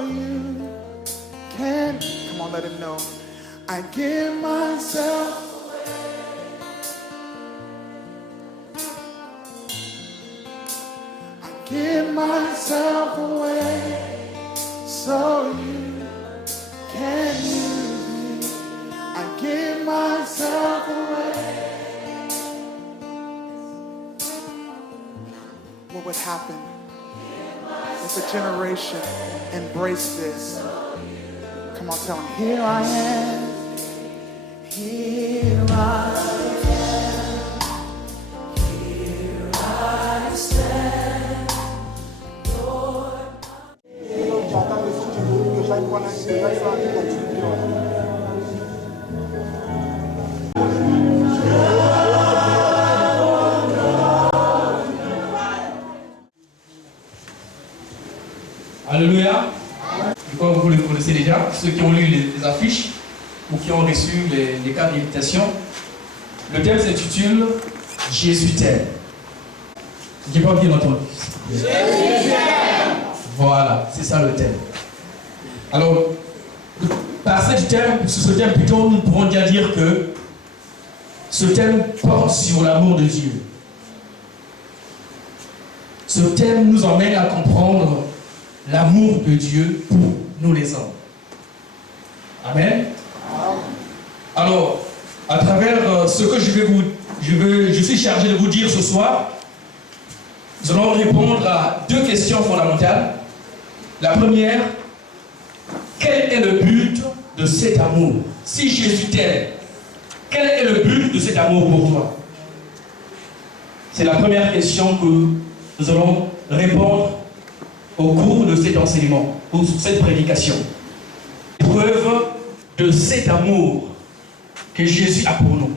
so you can. Come on, let him know. I give myself. I give myself away so you can use me. I give myself away. What would happen if a generation embraced this? Come on, tell them, here I am. Here I am. Here I stand. Lord. Alléluia. Comme vous le connaissez déjà, ceux qui ont lu les affiches ou qui ont reçu les cartes d'invitation, le thème s'intitule Jésus t'aime. J'ai pas bien entendu. Jésus t'aime. Voilà, c'est ça le thème. Alors, par ce thème plutôt, nous pourrons déjà dire que ce thème porte sur l'amour de Dieu. Ce thème nous emmène à comprendre l'amour de Dieu pour nous les hommes. Amen. Alors, à travers ce que je suis chargé de vous dire ce soir, nous allons répondre à deux questions fondamentales. La première, quel est le but de cet amour? Si Jésus t'aime, quel est le but de cet amour pour toi? C'est la première question que nous allons répondre au cours de cet enseignement, ou cette prédication. Preuve de cet amour que Jésus a pour nous.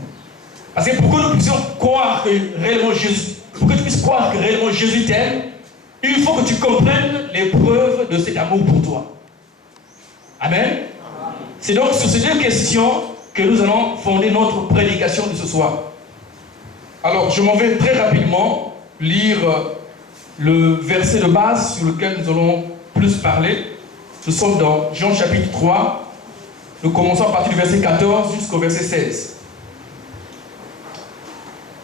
Parce que pour que nous puissions croire que réellement Jésus, pour que tu puisses croire que réellement Jésus t'aime, il faut que tu comprennes les preuves de cet amour pour toi. Amen. C'est donc sur ces deux questions que nous allons fonder notre prédication de ce soir. Alors, je m'en vais très rapidement lire le verset de base sur lequel nous allons plus parler. Nous sommes dans Jean chapitre 3. Nous commençons à partir du verset 14 jusqu'au verset 16.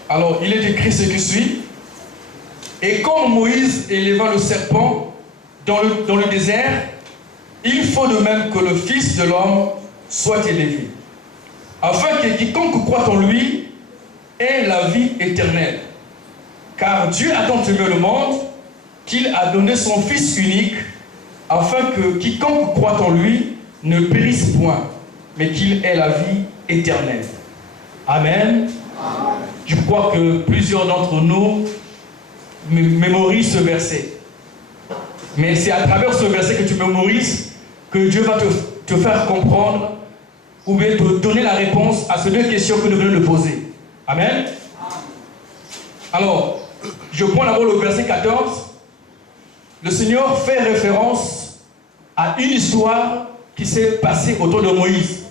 Alors, il est écrit ce qui suit. Et comme Moïse éleva le serpent dans le désert, il faut de même que le Fils de l'homme soit élevé, afin que quiconque croit en lui ait la vie éternelle. Car Dieu a tant aimé le monde qu'il a donné son Fils unique, afin que quiconque croit en lui ne périsse point, mais qu'il ait la vie éternelle. Amen. Amen. Je crois que plusieurs d'entre nous mémorisent ce verset. Mais c'est à travers ce verset que tu mémorises que Dieu va te faire comprendre ou bien te donner la réponse à ces deux questions que nous venons de poser. Amen. Alors, je prends d'abord le verset 14. Le Seigneur fait référence à une histoire qui s'est passée autour de Moïse.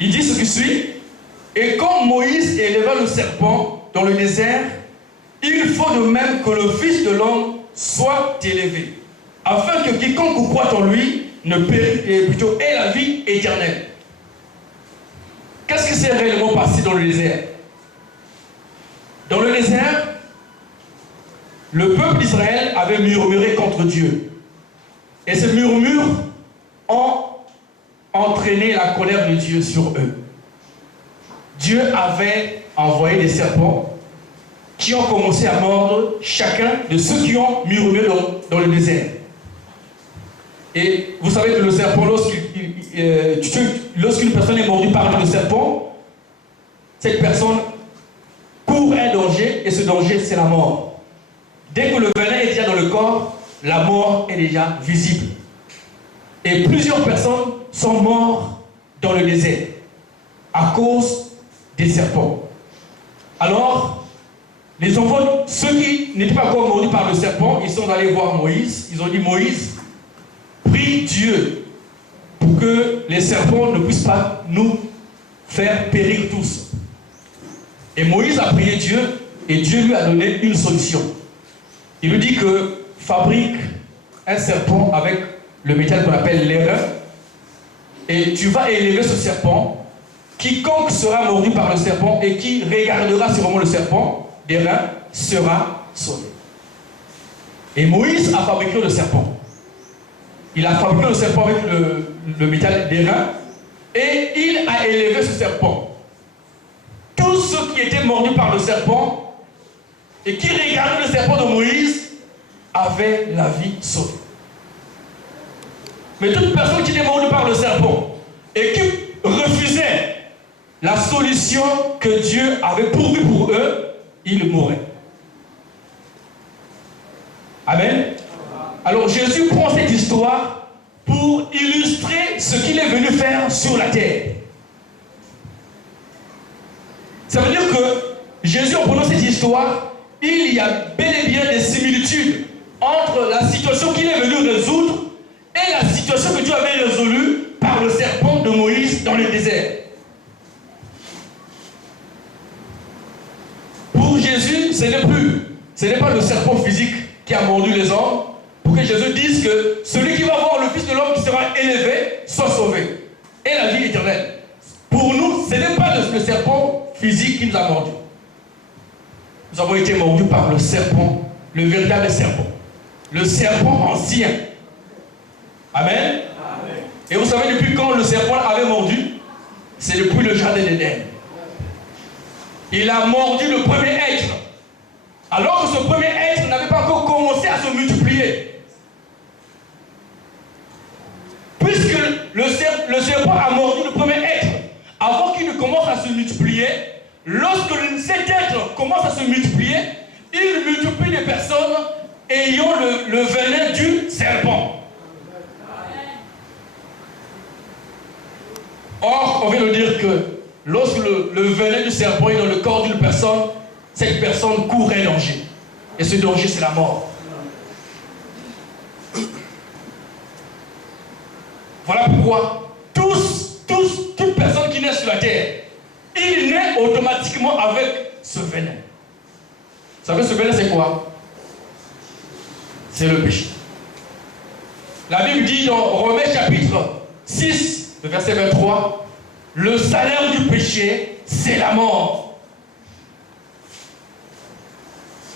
Il dit ce qui suit. Et quand Moïse éleva le serpent dans le désert, il faut de même que le Fils de l'homme soit élevé, afin que quiconque croit en lui ne périsse, plutôt ait la vie éternelle. Qu'est-ce qui s'est réellement passé dans le désert? Dans le désert, le peuple d'Israël avait murmuré contre Dieu. Et ces murmures ont entraîné la colère de Dieu sur eux. Dieu avait envoyé des serpents qui ont commencé à mordre chacun de ceux qui ont murmuré dans le désert. Et vous savez que le serpent, lorsqu'une personne est mordue par le serpent, cette personne court un danger, et ce danger, c'est la mort. Dès que le venin est déjà dans le corps, la mort est déjà visible. Et plusieurs personnes sont mortes dans le désert à cause des serpents. Alors, les enfants, ceux qui n'étaient pas encore mordus par le serpent, ils sont allés voir Moïse. Ils ont dit, Moïse, prie Dieu pour que les serpents ne puissent pas nous faire périr tous. Et Moïse a prié Dieu, et Dieu lui a donné une solution. Il lui dit que fabrique un serpent avec le métal qu'on appelle l'airain, et tu vas élever ce serpent. Quiconque sera mordu par le serpent et qui regardera sûrement le serpent d'airain sera sauvé. Et Moïse a fabriqué le serpent. Il a fabriqué le serpent avec le métal d'airain et il a élevé ce serpent. Tous ceux qui étaient mordus par le serpent et qui regardaient le serpent de Moïse avaient la vie sauvée. Mais toute personne qui était mordue par le serpent et qui refusait la solution que Dieu avait pourvue pour eux, ils mouraient. Amen. Alors Jésus prend cette histoire pour illustrer ce qu'il est venu faire sur la terre. Ça veut dire que Jésus, en prenant cette histoire, il y a bel et bien des similitudes entre la situation qu'il est venu résoudre et la situation que Dieu avait résolue par le serpent de Moïse dans le désert. Pour Jésus, ce n'est pas le serpent physique qui a mordu les hommes, pour que Jésus dise que celui qui va voir le Fils de l'homme qui sera élevé soit sauvé et la vie éternelle. Pour nous, ce n'est pas le serpent physique qui nous a mordus. Nous avons été mordus par le serpent, le véritable serpent, le serpent ancien. Amen. Amen. Et vous savez depuis quand le serpent avait mordu? C'est depuis le jardin d'Éden. Il a mordu le premier être. Alors que ce premier être n'avait pas encore commencé à se multiplier. Puisque le serpent a mordu le premier être, avant qu'il ne commence à se multiplier, lorsque cet être commence à se multiplier, il multiplie les personnes ayant le venin du serpent. Or, on vient de dire que lorsque le venin du serpent est dans le corps d'une personne, cette personne court un danger. Et ce danger, c'est la mort. Voilà pourquoi toute personne qui naît sur la terre, il naît automatiquement avec ce venin. Vous savez, ce venin, c'est quoi? C'est le péché. La Bible dit dans Romains chapitre 6, le verset 23, le salaire du péché, c'est la mort.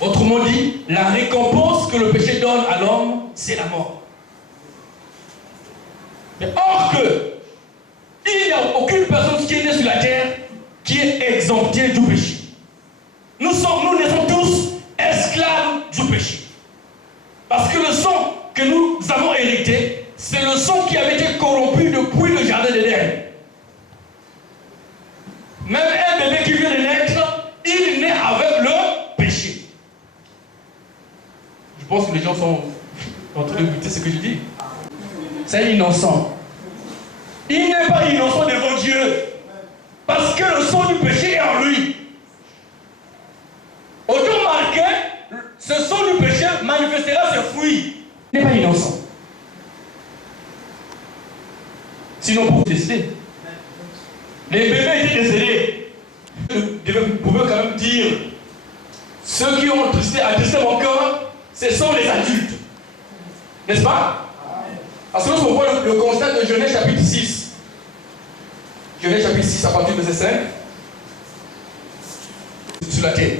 Autrement dit, la récompense que le péché donne à l'homme, c'est la mort. Mais or que, il n'y a aucune personne qui est née sur la terre qui est exemptée du péché. Nous naissons tous esclaves du péché. Parce que le sang que nous avons hérité, c'est le sang qui avait été corrompu depuis le jardin d'Éden. Même un bébé qui vient de naître, il naît avec le péché. Je pense que les gens sont en train d'écouter ce que je dis. C'est innocent. Il n'est pas innocent devant Dieu. Parce que le sang du péché est en lui. Autant marqué, ce sang du péché manifestera ses fruits. Il n'est pas innocent. Sinon, pour décider. Les bébés étaient décédés. Vous pouvez quand même dire, ceux qui ont attristé mon cœur, ce sont les adultes. N'est-ce pas? Parce que lorsqu'on voit le constat de Genèse chapitre 6, Genèse chapitre 6 à partir de verset 5, sur la terre.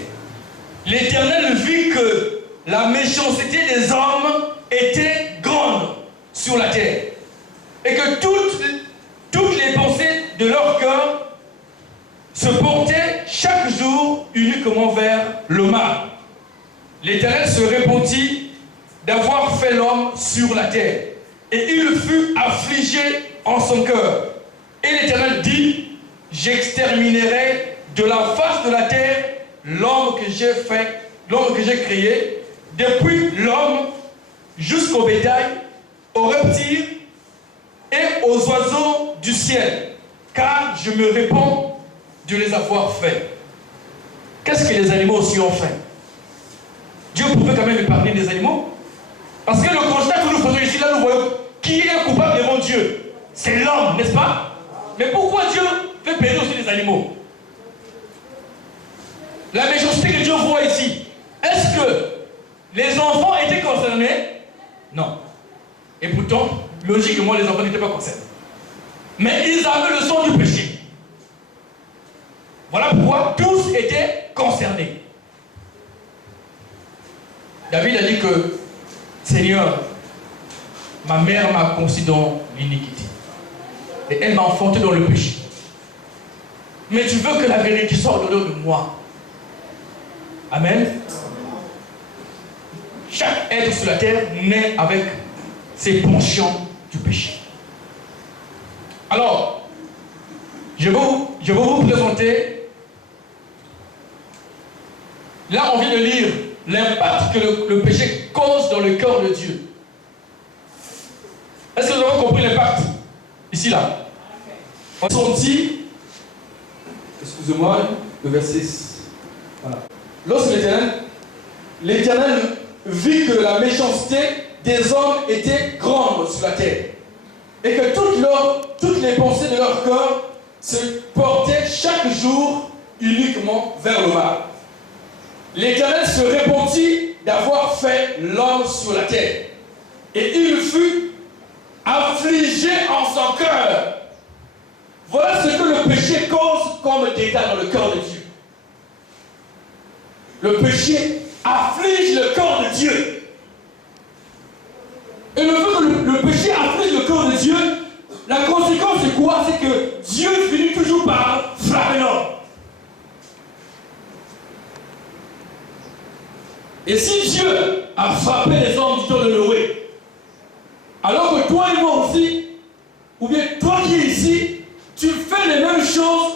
L'Éternel vit que la méchanceté des hommes était grande sur la terre. Et que toutes les pensées de leur cœur se portaient chaque jour uniquement vers le mal. L'Éternel se répandit d'avoir fait l'homme sur la terre. Et il fut affligé en son cœur. Et l'Éternel dit, j'exterminerai de la face de la terre l'homme que j'ai fait, l'homme que j'ai créé, depuis l'homme jusqu'au bétail, aux reptiles et aux oiseaux du ciel, car je me répands de les avoir faits. Qu'est-ce que les animaux aussi ont fait? Dieu pouvait quand même épargner des animaux. Parce que le constat que nous faisons ici, là, nous voyons qui est coupable devant Dieu. C'est l'homme, n'est-ce pas? Mais pourquoi Dieu fait périr aussi les animaux? La méchanceté que Dieu voit ici, est-ce que les enfants étaient concernés? Non. Et pourtant, logiquement, les enfants n'étaient pas concernés. Mais ils avaient le sang du péché. Voilà pourquoi tous étaient concernés. David a dit que, Seigneur, ma mère m'a conçu dans l'iniquité. Et elle m'a enfanté dans le péché. Mais tu veux que la vérité sorte de moi. Amen. Chaque être sur la terre naît avec ses penchants du péché. Alors, je vais vous présenter. Là, on vient de lire l'impact que le péché cause dans le cœur de Dieu. Est-ce que nous avons compris l'impact? Ici, là. On sentit, excusez-moi, le verset 6. Voilà. Lorsque l'Éternel vit que la méchanceté des hommes était grande sur la terre, et que toutes les pensées de leur cœur se portaient chaque jour uniquement vers le mal. L'Éternel se repentit d'avoir fait l'homme sur la terre, et il fut affligé en son cœur. Voilà ce que le péché cause comme dégâts dans le cœur de Dieu. Le péché afflige le cœur de Dieu. Et le fait que le péché afflige le cœur de Dieu, la conséquence c'est quoi? C'est que Dieu finit toujours par frapper l'homme. Et si Dieu a frappé les hommes du temps de Noé, alors que toi et moi aussi, ou bien toi qui es ici, tu fais les mêmes choses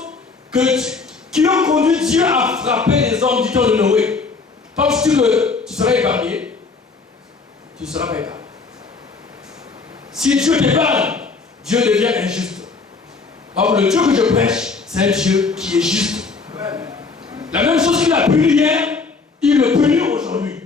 qui ont conduit Dieu à frapper les hommes du temps de Noé. Penses-tu que tu seras épargné? Tu ne seras pas épargné. Si Dieu t'épargne, Dieu devient injuste. Or, le Dieu que je prêche, c'est un Dieu qui est juste. La même chose qu'il a puni hier, il le punit aujourd'hui.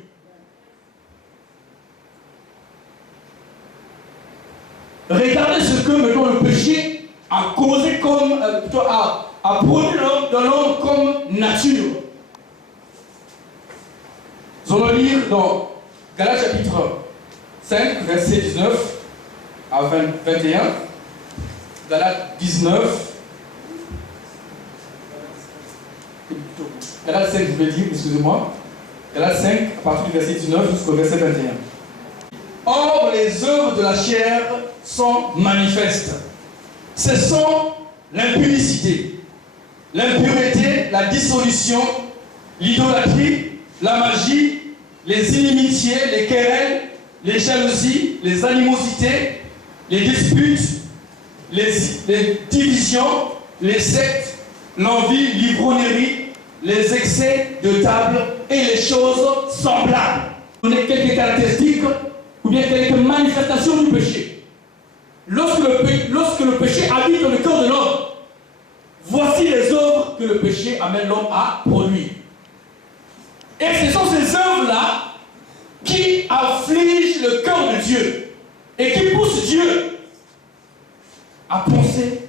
Regardez ce que maintenant le péché a causé comme, a produit dans l'homme comme nature. Nous allons lire dans Galates chapitre 5, verset 19 à 21. Galates 19. Galates 5, je vais dire, excusez-moi. Galates 5, à partir du verset 19 jusqu'au verset 21. Or, les œuvres de la chair sont manifestes. Ce sont l'impudicité, l'impureté, la dissolution, l'idolâtrie, la magie, les inimitiés, les querelles, les jalousies, les animosités, les disputes, les divisions, les sectes, l'envie, l'ivrognerie, les excès de table et les choses semblables. On a quelques caractéristiques ou bien quelques manifestations du péché. Lorsque le péché habite dans le cœur de l'homme, voici les œuvres que le péché amène l'homme à produire. Et ce sont ces œuvres-là qui affligent le cœur de Dieu et qui poussent Dieu à penser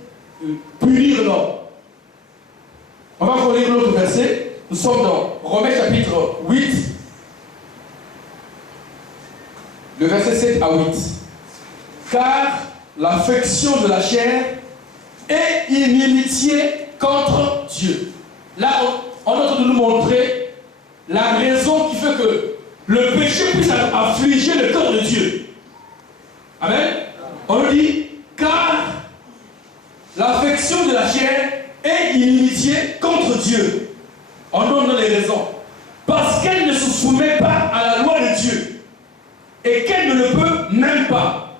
punir l'homme. On va relire l'autre verset. Nous sommes dans Romains chapitre 8, le verset 7 à 8. Car l'affection de la chair est inimitié contre Dieu. Là, on est en train de nous montrer la raison qui fait que le péché puisse affliger le cœur de Dieu. Amen. On nous dit, car l'affection de la chair est inimitié contre Dieu. On donne les raisons. Parce qu'elle ne se soumet pas à la loi de Dieu. Et qu'elle ne le peut même pas.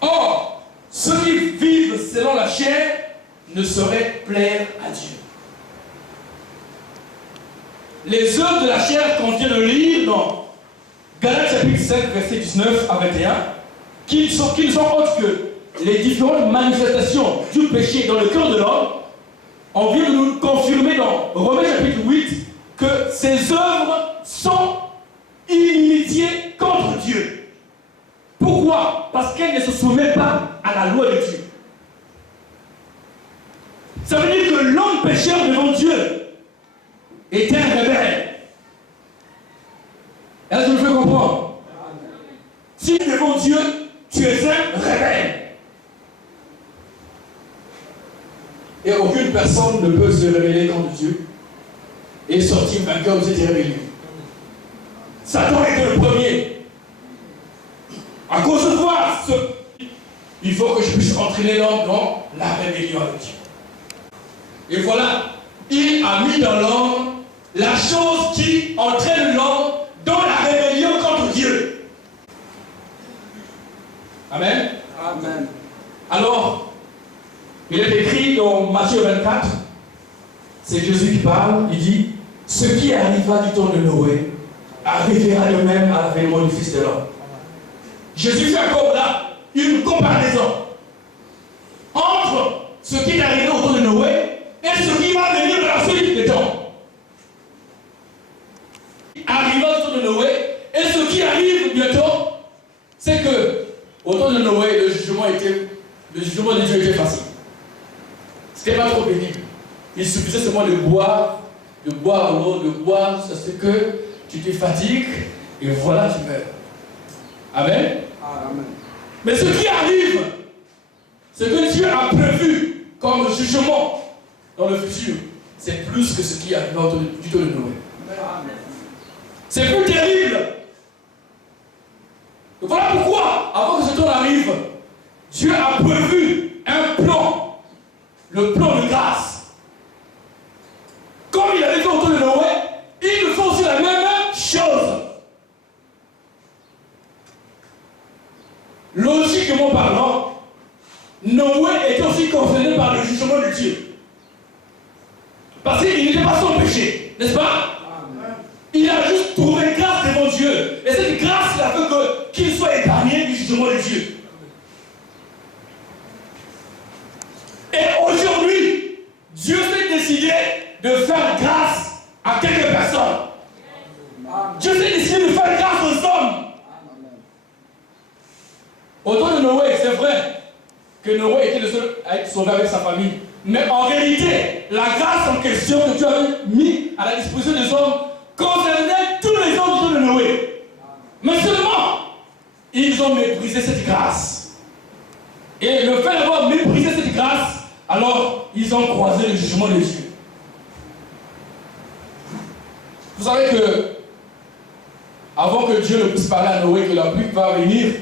Or, ceux qui vivent selon la chair ne sauraient plaire à Dieu. Les œuvres de la chair qu'on vient de lire dans Galates chapitre 5, verset 19 à 21, qui ne sont autres que les différentes manifestations du péché dans le cœur de l'homme, on vient de nous confirmer dans Romains chapitre 8 que ces œuvres sont inimitié contre Dieu. Pourquoi? Parce qu'elle ne se soumet pas à la loi de Dieu. Ça veut dire que l'homme pécheur devant Dieu est un rebelle. Est-ce que je me fais comprendre? Si devant Dieu, tu es un rebelle. Et aucune personne ne peut se révéler contre Dieu et sortir vainqueur de cette rébellion. Satan était le premier. À cause de quoi il faut que je puisse entraîner l'homme dans la rébellion avec Dieu. Et voilà, il a mis dans l'homme la chose qui entraîne l'homme dans la rébellion contre Dieu. Amen. Amen. Alors, il est écrit dans Matthieu 24, c'est Jésus qui parle, il dit, ce qui arriva du temps de Noé arrivera de même à l'avènement du Fils de l'homme. Jésus fait encore là une comparaison entre ce qui est arrivé au temps de Noé et ce qui va venir dans la suite des temps. Arriva au temps de Noé et ce qui arrive bientôt, c'est que au temps de Noé, le jugement de Dieu était facile. Ce n'était pas trop pénible. Il suffisait seulement de boire l'eau, de boire, c'est que tu te fatigues et voilà, tu meurs. Amen. Amen. Mais ce qui arrive, ce que Dieu a prévu comme jugement dans le futur, c'est plus que ce qui arrive du temps de Noé. C'est plus terrible. Donc voilà pourquoi, avant que ce temps arrive, Dieu a prévu un plan, le plan de grâce. Comme il avait fait au temps de Noé, il nous faut aussi la même chose. Logiquement parlant, Noé est aussi concerné par le jugement de Dieu. Parce qu'il n'était pas sans péché, n'est-ce pas? Il a juste trouvé grâce devant Dieu. Et cette grâce, il a fait qu'il soit épargné du jugement de Dieu. Et aujourd'hui, Dieu s'est décidé de faire grâce à quelques personnes. Dieu s'est décidé de faire grâce aux hommes. Au temps de Noé, c'est vrai que Noé était le seul à être sauvé avec sa famille. Mais en réalité, la grâce en question que Dieu avait mis à la disposition des hommes concernait tous les hommes du temps de Noé. Mais seulement, ils ont méprisé cette grâce. Et le fait d'avoir méprisé cette grâce, alors ils ont croisé le jugement de Dieu. Vous savez que, avant que Dieu ne puisse parler à Noé que la pluie va venir,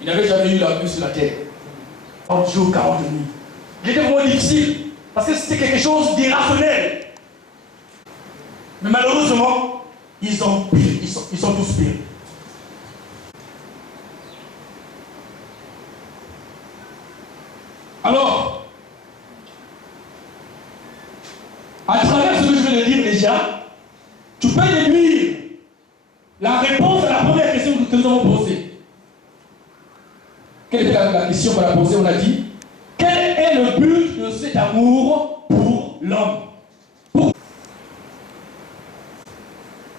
il n'avait jamais eu la pluie sur la terre. 40 jours, 40 nuits. Il était vraiment difficile, parce que c'était quelque chose d'irrationnel. Mais malheureusement, ils sont tous pires. Alors, à travers ce que je viens de dire déjà, tu peux déduire la réponse à la première question que nous avons posée. Quelle était la question qu'on a posée? On a dit, quel est le but de cet amour pour l'homme?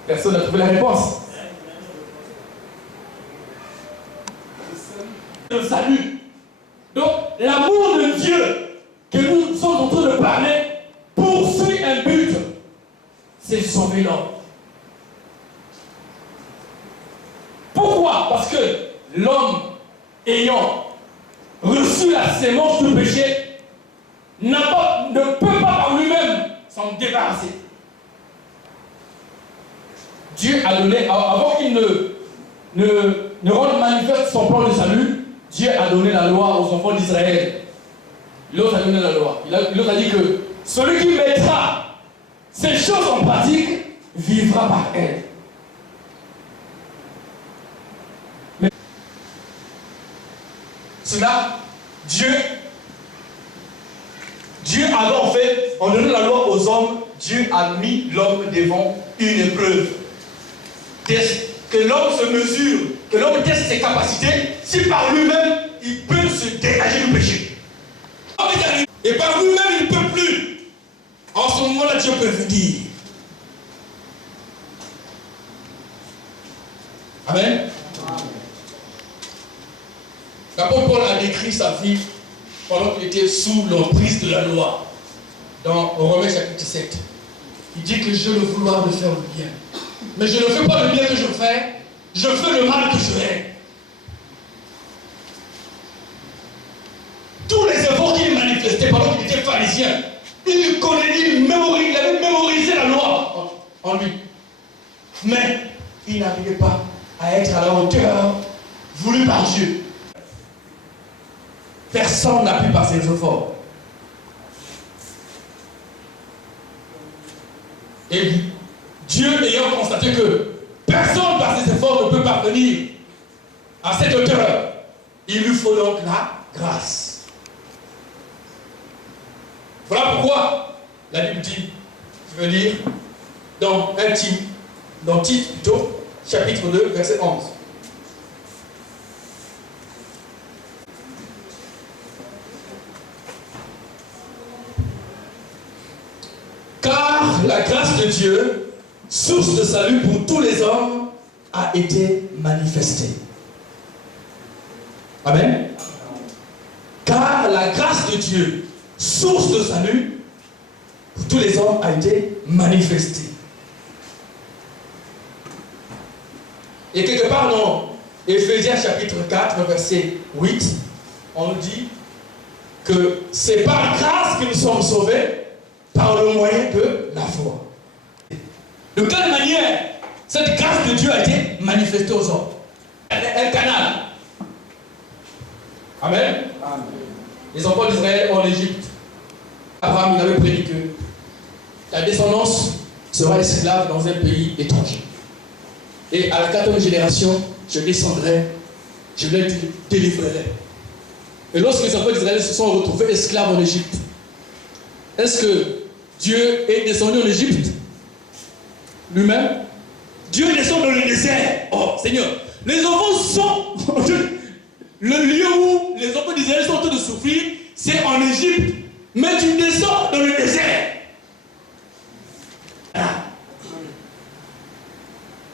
Personne n'a trouvé la réponse. Le salut. Donc, l'amour de Dieu que nous sommes en train de parler poursuit un but, c'est sauver l'homme. Pourquoi? Parce que l'homme ayant reçu la sémence du péché ne peut pas par lui-même s'en débarrasser. Dieu a donné, avant qu'il ne rende manifeste son plan de salut, Dieu a donné la loi aux enfants d'Israël. L'autre a donné la loi. L'autre a dit que celui qui mettra ces choses en pratique vivra par elles. Mais cela, Dieu avait en fait, en donnant la loi aux hommes, Dieu a mis l'homme devant une épreuve. Que l'homme se mesure, que l'homme teste ses capacités, si par lui-même il peut se dégager du péché. Et par lui-même il ne peut plus. En ce moment-là, Dieu peut venir. Amen. L'apôtre Paul a décrit sa vie pendant qu'il était sous l'emprise de la loi. Dans Romains chapitre 7. Il dit que j'ai le vouloir de faire le bien. Mais je ne fais pas le bien que je fais le mal que je fais. pharisien. Il avait mémorisé la loi en lui. Mais il n'arrivait pas à être à la hauteur voulue par Dieu. Personne n'a pu par ses efforts. Et Dieu ayant constaté que personne par ses efforts ne peut parvenir à cette hauteur, il lui faut donc la grâce. Voilà pourquoi la Bible dit, je veux lire dans Tite plutôt, chapitre 2, verset 11. Car la grâce de Dieu, source de salut pour tous les hommes, a été manifestée. Amen. Car la grâce de Dieu, source de salut pour tous les hommes, a été manifestée. Et quelque part dans Éphésiens chapitre 4, verset 8, on nous dit que c'est par grâce que nous sommes sauvés par le moyen de la foi. De quelle manière cette grâce de Dieu a été manifestée aux hommes? Un canal. Amen. Amen. Les enfants d'Israël en Égypte. Abraham il avait prédit que la descendance sera esclave dans un pays étranger. Et à la 4e génération, je descendrai, je les délivrerai. Et lorsque les enfants d'Israël se sont retrouvés esclaves en Égypte, est-ce que Dieu est descendu en Égypte lui-même? Dieu descend dans le désert. Oh Seigneur, les enfants sont... Le lieu où les enfants d'Israël sont en train de souffrir, c'est en Égypte. Mais tu descends dans le désert.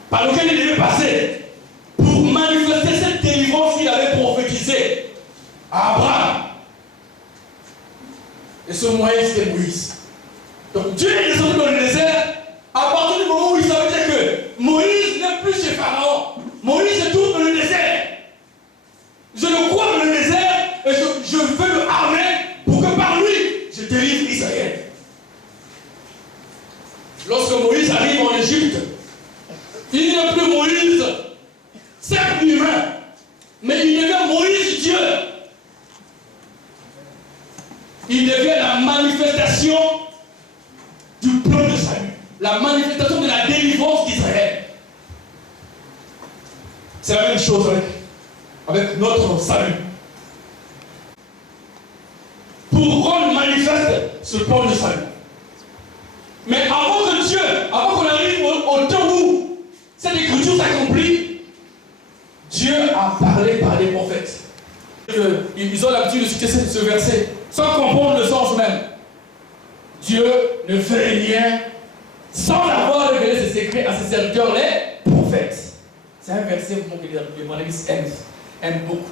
Par lequel il devait passer pour manifester cette délivrance qu'il avait prophétisée à Abraham. Et ce moyen, c'était Moïse. Donc Dieu est descendu dans le désert à partir du moment où il savait dire que Moïse n'est plus chez Pharaon. Moïse est tout dans le désert. Je le crois dans le désert et je veux le armer pour que par lui, je délivre Israël. Lorsque Moïse arrive en Égypte, il n'est plus Moïse, certes humain, mais il devient Moïse Dieu. Il devient la manifestation du plan de salut, la manifestation de la délivrance d'Israël. C'est la même chose avec notre salut. Pour rendre manifeste ce plan de salut. Mais avant qu'on arrive au temps où cette écriture s'accomplit, Dieu a parlé par les prophètes. Ils ont l'habitude de citer ce verset sans comprendre le sens même. Dieu ne fait rien sans avoir révélé ses secrets à ses serviteurs, les prophètes. C'est un verset que les maléfices aiment beaucoup.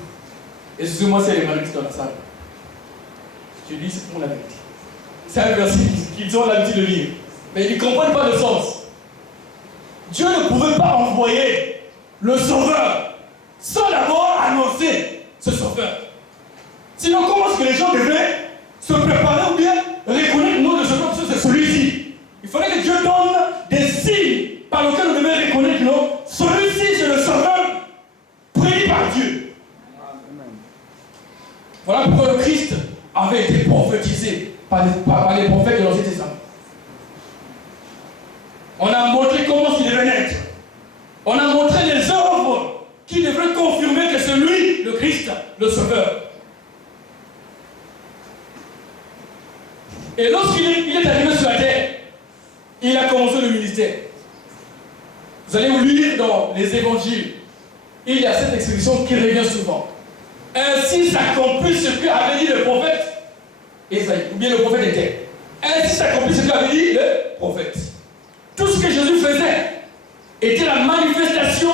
Excusez-moi si les maléfices dans la salle. Je dis c'est pour la vérité. C'est un verset qu'ils ont l'habitude de lire. Mais ils ne comprennent pas le sens. Dieu ne pouvait pas envoyer le Sauveur sans d'abord annoncer ce Sauveur. Sinon, comment est-ce que les gens devaient se préparer ou bien reconnaître le nom de ce Sauveur? C'est celui-ci. Il fallait que Dieu donne des signes par lesquels on devait reconnaître le nom. Celui-ci, c'est le Sauveur prédit par Dieu. Voilà pourquoi le Christ avait été prophétisé par les prophètes de l'Ancien Testament. On a montré comment il devait naître. On a montré les œuvres qui devraient confirmer que c'est lui, le Christ, le Sauveur. Et lorsqu'il est arrivé sur la terre, il a commencé le ministère. Vous allez vous lire dans les évangiles. Il y a cette expression qui revient souvent. Ainsi s'accomplit ce qu'avait dit le prophète Ésaïe, ou bien le prophète était. Ainsi s'accomplit ce qu'avait dit le prophète. Tout ce que Jésus faisait était la manifestation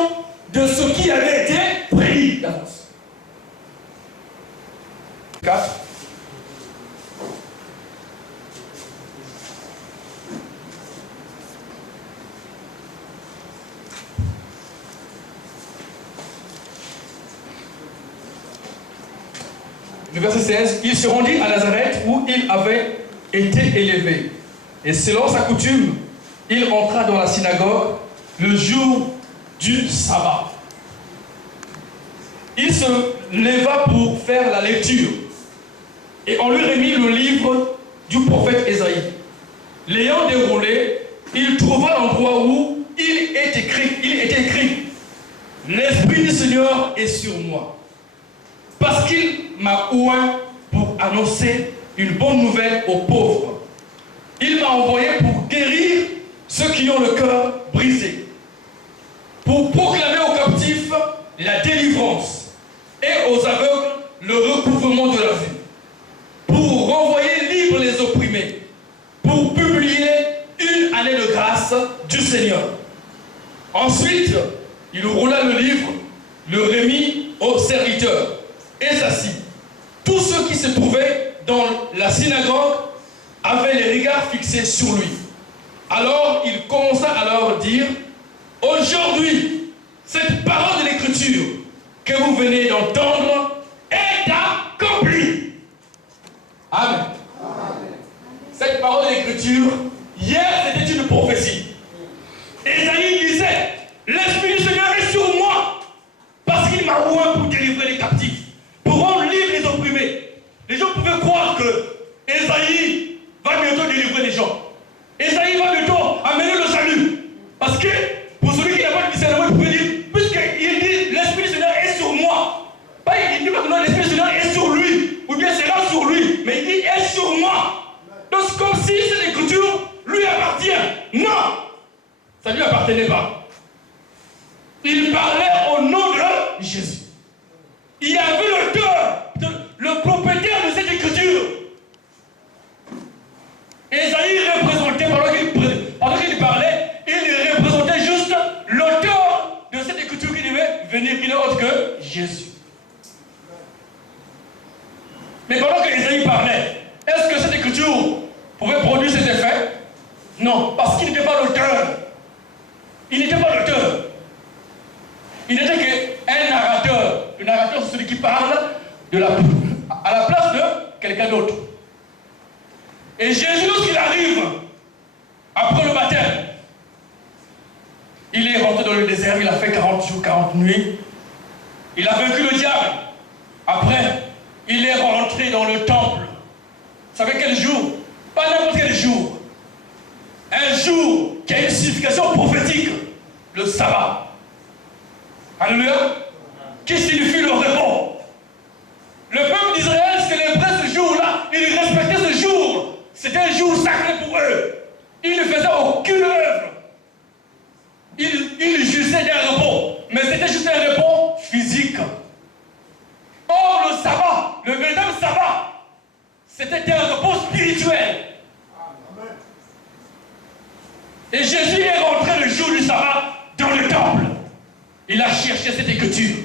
de ce qui avait été prédit d'avance. 4. Le verset 16, il se rendit à Nazareth où il avait était élevé. Et selon sa coutume, il entra dans la synagogue le jour du sabbat. Il se leva pour faire la lecture. Et on lui remit le livre du prophète Ésaïe. L'ayant déroulé, il trouva l'endroit où il était écrit « L'Esprit du Seigneur est sur moi, parce qu'il m'a oint pour annoncer une bonne nouvelle aux pauvres. Il m'a envoyé pour guérir ceux qui ont le cœur brisé, pour proclamer aux captifs la délivrance et aux aveugles le recouvrement de la vue, pour renvoyer libres les opprimés, pour publier une année de grâce du Seigneur. » Ensuite, il roula le livre, le remit au serviteur et s'assit. Tous ceux qui se trouvaient dans la synagogue avaient les regards fixés sur lui. Alors il commença à leur dire « Aujourd'hui, cette parole de l'Écriture que vous venez d'entendre est accomplie. » Amen. Cette parole de l'Écriture, hier c'était une prophétie. Ésaïe disait « L'Esprit du Seigneur est sur moi, parce qu'il m'a oint pour délivrer les captifs, pour rendre libres les opprimés. » Les gens pouvaient croire que Ésaïe va bientôt délivrer les gens. Ésaïe va bientôt amener le salut. Parce que, pour celui qui n'a pas de discernement, il pouvait dire, puisqu'il dit « L'Esprit du Seigneur est sur moi », pas il dit pas que l'Esprit du Seigneur est sur lui, ou bien sera sur lui, mais il dit « est sur moi ». Donc c'est comme si cette écriture lui appartient. Non, ça ne lui appartenait pas. Il parlait au nom de Jésus. Il avait l'auteur, le propriétaire de cette écriture. Ésaïe représentait, pendant qu'il parlait, il représentait juste l'auteur de cette écriture qui devait venir, qui n'est autre que Jésus. Mais pendant que Ésaïe parlait, est-ce que cette écriture pouvait produire cet effet? Non, parce qu'il n'était pas l'auteur. Il n'était pas l'auteur. Il n'était qu'un narrateur. Le narrateur, c'est celui qui parle à la place de quelqu'un d'autre. Et Jésus, lorsqu'il arrive, après le baptême, il est rentré dans le désert, il a fait 40 jours, 40 nuits. Il a vaincu le diable. Après, il est rentré dans le temple. Vous savez quel jour? Pas n'importe quel jour. Un jour qui a une signification prophétique. Le sabbat. Alléluia. Qui signifie le repos. Le peuple d'Israël célébrait ce jour-là. Il respectait ce jour. C'était un jour sacré pour eux. Ils ne faisaient aucune œuvre. Ils jouissaient d'un repos. Mais c'était juste un repos physique. Or, le sabbat, le véritable sabbat, c'était un repos spirituel. Et Jésus est rentré le jour du sabbat dans le temple. Il a cherché cette écriture.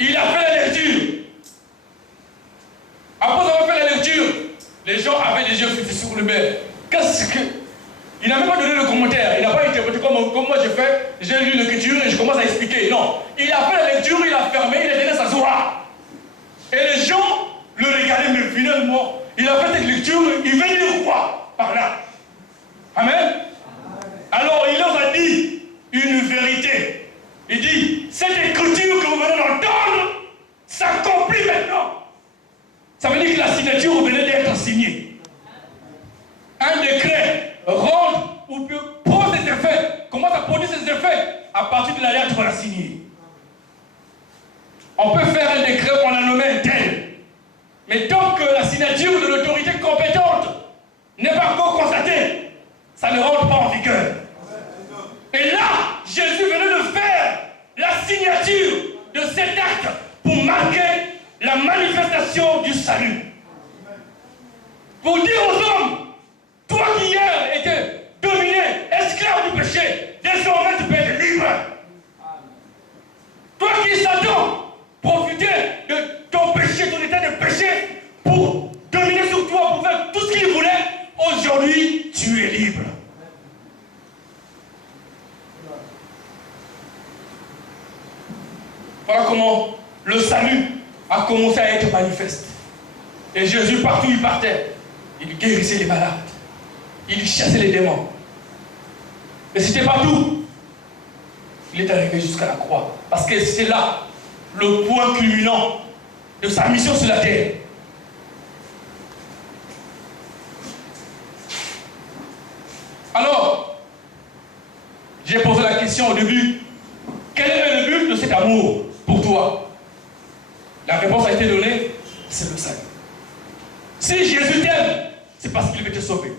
Il a fait la lecture. Après avoir fait la lecture, les gens avaient les yeux fixés sur lui-même. Qu'est-ce que... Il n'a même pas donné le commentaire. Il n'a pas interprété comme moi j'ai fait. J'ai lu l'écriture et je commence à expliquer. Non. Il a fait la lecture, il a fermé, il est allé s'asseoir. Et les gens le regardaient, mais finalement, il a fait cette lecture, il veut dire quoi par là? Amen. Alors il leur a dit une vérité. Il dit, cette écriture que vous venez d'entendre s'accomplit maintenant. Ça veut dire que la signature venait d'être signée. Un décret rentre ou prend ses effets, commence à produire ses effets à partir de la lettre qu'on a signée. On peut faire un décret, on a nommé un tel. Mais tant que la signature de l'autorité compétente n'est pas encore constatée, ça ne rentre pas en vigueur. Et là, Jésus venait de faire la signature de cet acte pour marquer la manifestation du salut. Pour dire aux hommes, toi qui hier étais dominé, esclave du péché, désormais tu peux être libre. Toi qui Satan profitais de ton péché, ton état de péché, pour dominer sur toi, pour faire tout ce qu'il voulait, aujourd'hui tu es libre. Voilà comment le salut a commencé à être manifeste. Et Jésus, partout où il partait, Il guérissait les malades. Il chassait les démons. Mais ce n'était pas tout. Il est arrivé jusqu'à la croix. Parce que c'était là le point culminant de sa mission sur la terre. Alors, j'ai posé la question au début. Quel est le but de cet amour pour toi? La réponse a été donnée, c'est le salut. Si Jésus t'aime, c'est parce qu'il veut te sauver.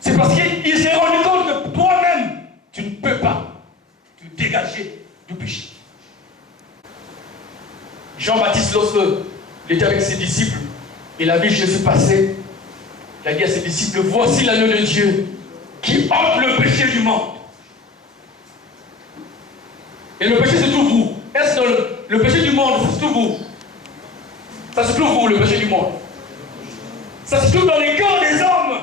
C'est parce qu'il s'est rendu compte que toi-même, tu ne peux pas te dégager du péché. Jean-Baptiste, lorsqu'il était avec ses disciples, il a vu Jésus passer, il a dit à ses disciples, voici l'agneau de Dieu qui ôte le péché du monde. Et le péché, c'est tout vous. Est-ce que le péché du monde, c'est tout vous? Ça se trouve où, le péché du monde? Ça se trouve dans les cœurs des hommes.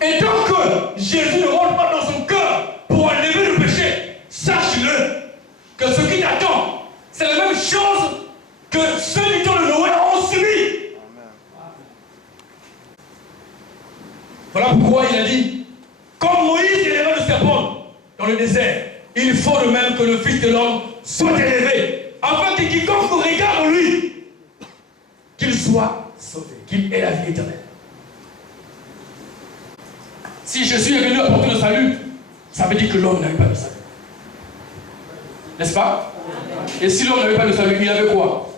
Et tant que Jésus ne rentre pas dans son cœur pour enlever le péché, sache-le que ce qui t'attend, c'est la même chose que ceux du temps de Noé ont subi. Voilà pourquoi il a dit, comme Moïse éleva le serpent dans le désert, il faut de même que le Fils de l'homme soit élevé, afin que quiconque regarde en lui, qu'il soit sauvé, qu'il ait la vie éternelle. Si Jésus est venu apporter le salut, ça veut dire que l'homme n'avait pas de salut. N'est-ce pas? Et si l'homme n'avait pas de salut, il avait quoi?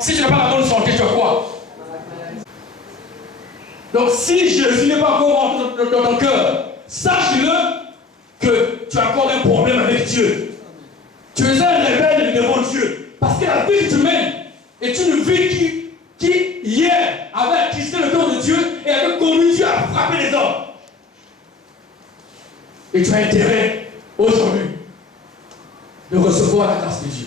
Si tu n'as pas la bonne santé, tu as quoi? Donc si Jésus n'est pas encore rentré dans ton cœur, sache-le que tu as encore un problème avec Dieu. Tu es un rebelle devant Dieu. Parce que la vie que tu mènes est une vie qui hier, avait attristé le cœur de Dieu et avait conduit Dieu à frapper les hommes. Et tu as intérêt, aujourd'hui, de recevoir la grâce de Dieu.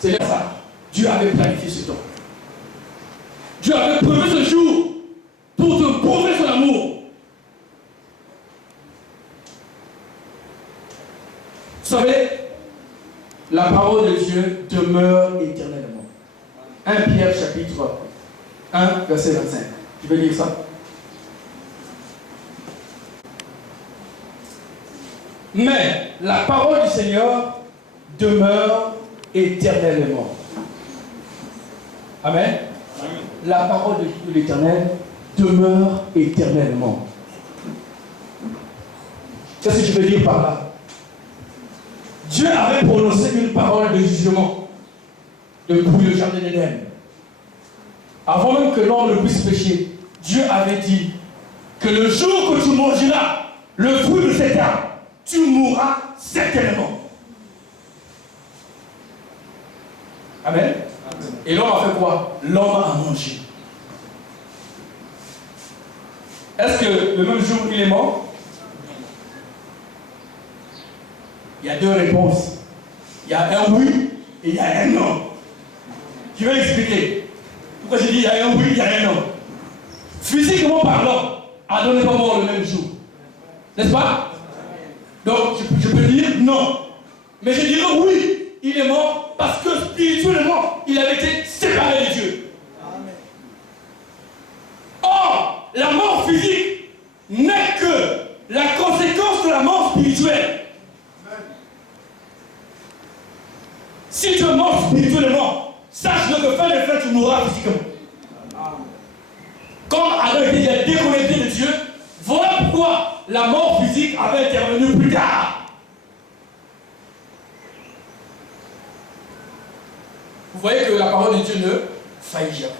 C'est ça. Dieu avait planifié ce temps. Dieu avait prévu ce jour pour te prouver son amour. Vous savez, la parole de Dieu demeure éternellement. 1 Pierre chapitre 1, verset 25. Je vais lire ça. Mais la parole du Seigneur demeure éternellement. Amen. La parole de l'Éternel demeure éternellement. Qu'est-ce que je veux dire par là? Dieu avait prononcé une parole de jugement depuis le jardin d'Éden. Avant même que l'homme ne puisse pécher, Dieu avait dit que le jour que tu mangeras le fruit de cet arbre, tu mourras certainement. Amen. Et l'homme a fait quoi? L'homme a mangé. Est-ce que le même jour il est mort? Il y a deux réponses. Il y a un oui et il y a un non. Je vais expliquer. Pourquoi j'ai dit il y a un oui, il y a un non. Physiquement parlant, Adam n'est pas mort le même jour. N'est-ce pas? Donc je peux dire non. Mais je dirais oui, il est mort parce que spirituellement, il avait été séparé de Dieu. Or, la mort physique n'est que la conséquence de la mort spirituelle. Si tu es mort spirituellement, sache-le que fin de fin, tu mourras physiquement. Comme Adam était déconnecté de Dieu, voilà pourquoi la mort physique avait intervenu plus tard. Vous voyez que la parole de Dieu ne faillit jamais.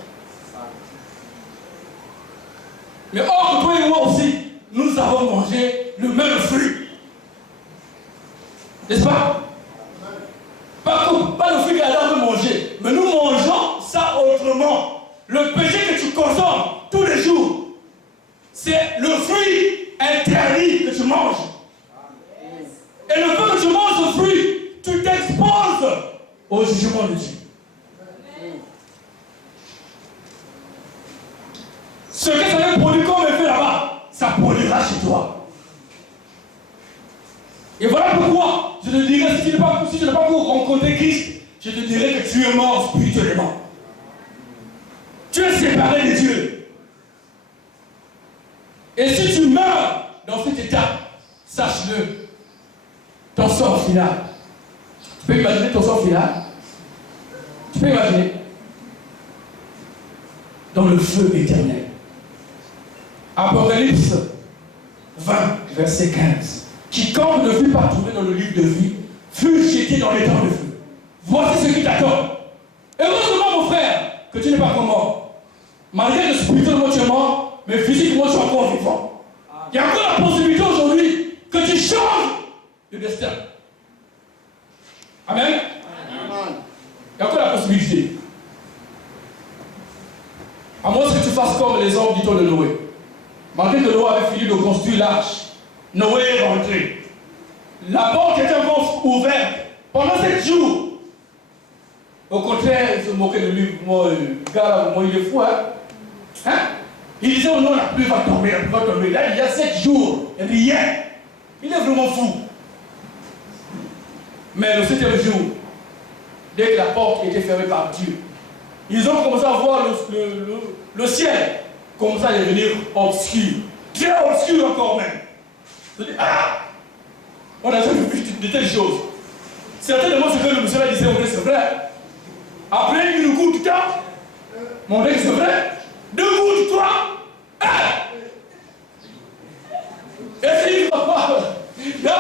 Mais or, toi et moi aussi, nous avons mangé le même fruit. N'est-ce pas? Pas le fruit qu'Adam veut manger, mais nous mangeons ça autrement. Le péché que tu consommes tous les jours, c'est le fruit interdit que tu manges. Et le fait que tu manges ce fruit, tu t'exposes au jugement de Dieu. Ce que ça avait produit comme effet là-bas, ça produira chez toi. Et voilà pourquoi je te dirais, si tu n'as pas rencontré Christ, je te dirais que tu es mort spirituellement. Tu es séparé de Dieu. Et si tu meurs dans cet état, sache-le, ton sort final. Tu peux imaginer ton sort final? Tu peux imaginer? Dans le feu éternel. Apocalypse 20, verset 15. Quiconque ne fut pas trouvé dans le livre de vie fut jeté dans les temps de feu. Voici ce qui t'attend. Heureusement, mon frère, que tu n'es pas encore mort. Malgré que spirituellement tu es mort, mais physiquement tu es encore vivant. Il y a encore la possibilité aujourd'hui que tu changes de destin. Amen. Il y a encore la possibilité. À moins que tu fasses comme les hommes du temps de Noé. Malgré que Noé avait fini de construire l'arche, Noé est rentré. La porte était encore ouverte pendant 7 jours. Au contraire, il se moquait de lui. Moi, le gars, moi, il est fou, hein? Il disait, oh non, la pluie va tomber, la pluie va tomber. Là, il y a 7 jours, rien. Il est vraiment fou. Mais le 7e jour, dès que la porte était fermée par Dieu, ils ont commencé à voir le ciel commencer à devenir obscur. Très obscur encore même. Je dis, ah! On a jamais vu de telles choses. Certainement, ce que le monsieur disait, on dit, c'est vrai. Après une goutte de temps, mon ex, c'est vrai. 2 gouttes, 3. Et puis, là,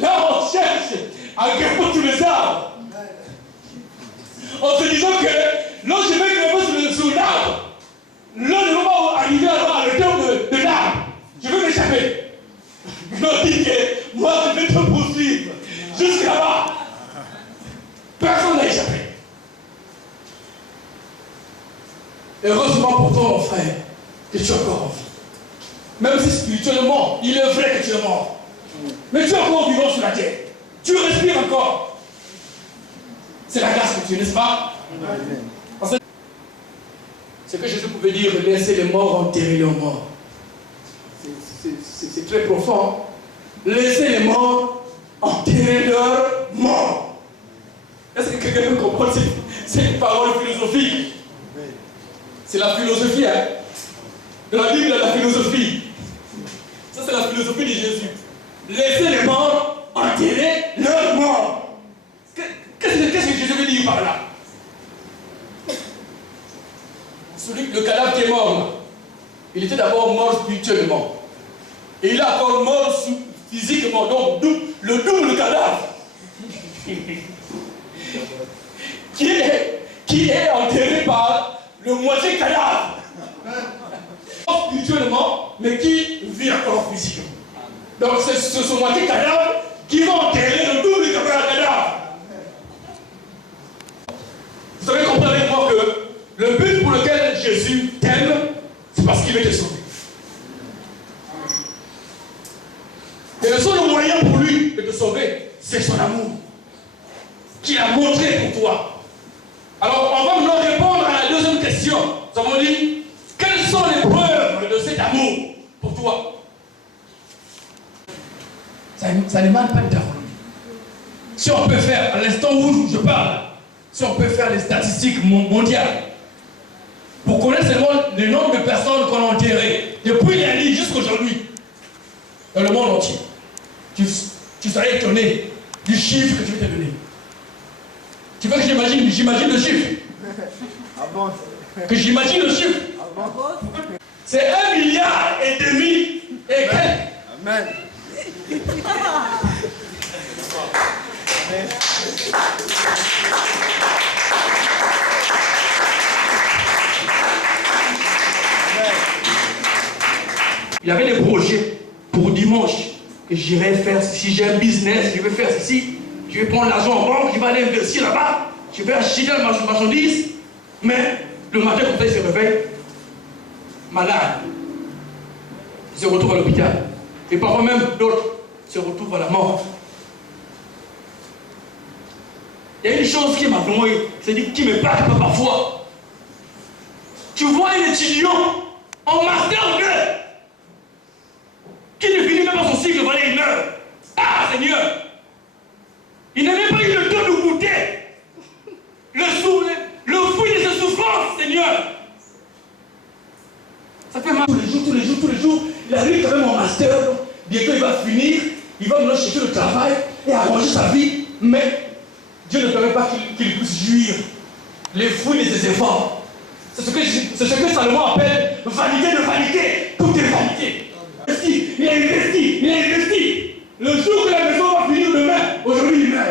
on cherche à grimper tous les arbres. En se disant que là, je vais grimper sur l'arbre. Là, je ne vais pas arriver à le terme de l'arbre. Je vais m'échapper. On dit que moi, je vais te poursuivre jusqu'à là-bas. Personne n'a échappé. Heureusement pour toi, mon frère, que tu es encore en vie. Même si spirituellement, il est vrai que tu es mort. Mais tu es encore vivant sur la terre. Tu respires encore. C'est la grâce de Dieu, n'est-ce pas? Parce que ce que Jésus pouvait dire, laisser les morts enterrer leurs morts. C'est très profond. Laissez les morts enterrer leurs morts. Est-ce que quelqu'un peut comprendre cette parole philosophique? C'est la philosophie, hein? De la Bible, la philosophie. Ça, c'est la philosophie de Jésus. Laissez les morts enterrer leurs morts. Qu'est-ce que Jésus veut dire par là? Le cadavre qui est mort, là, il était d'abord mort spirituellement. Et il est encore mort physiquement. Donc, le double cadavre. qui est enterré par le moitié cadavre. Spirituellement, mais qui vit encore physiquement. Donc, c'est ce moitié cadavre qui va enterrer le double cadavre. Vous savez comprendre avec moi que le but pour lequel Jésus t'aime, c'est parce qu'il veut te sauver. Et le seul moyen pour lui de te sauver, c'est son amour. Qu'il a montré pour toi. Alors, on va maintenant répondre à la deuxième question. Nous avons dit, quelles sont les preuves de cet amour pour toi? Ça n'émane pas de ta volonté. Si on peut faire, à l'instant où je parle, si on peut faire les statistiques mondiales, pour connaître seulement le nombre de personnes qu'on a enterrées, depuis lundi jusqu'à aujourd'hui, dans le monde entier, tu serais étonné du chiffre que je vais te donner. Tu veux que j'imagine le chiffre? Ah bon? Que j'imagine le chiffre? Ah bon? C'est 1,5 milliard et quelques. Amen. Il y avait des projets pour dimanche que j'irai faire. Si j'ai un business, je vais faire ceci. Je vais prendre l'argent en banque, je vais aller investir là-bas. Je vais acheter la marchandise. Mais le matin, quand il se réveille, malade. Il se retrouve à l'hôpital. Et parfois même d'autres se retrouvent à la mort. Il y a une chose qui m'a vraiment, qui me parle parfois. Tu vois un étudiant en master 2 qui ne finit même pas son cycle, voilà, il meurt. Ah, Seigneur! lui quand même en master, bientôt il va finir, il va maintenant chercher le travail et arranger sa vie, mais Dieu ne permet pas qu'il puisse jouir les fruits de ses efforts. C'est ce que Salomon appelle vanité de vanité. Tout est vanité. Il a investi. Le jour que la maison va finir demain, aujourd'hui il meurt.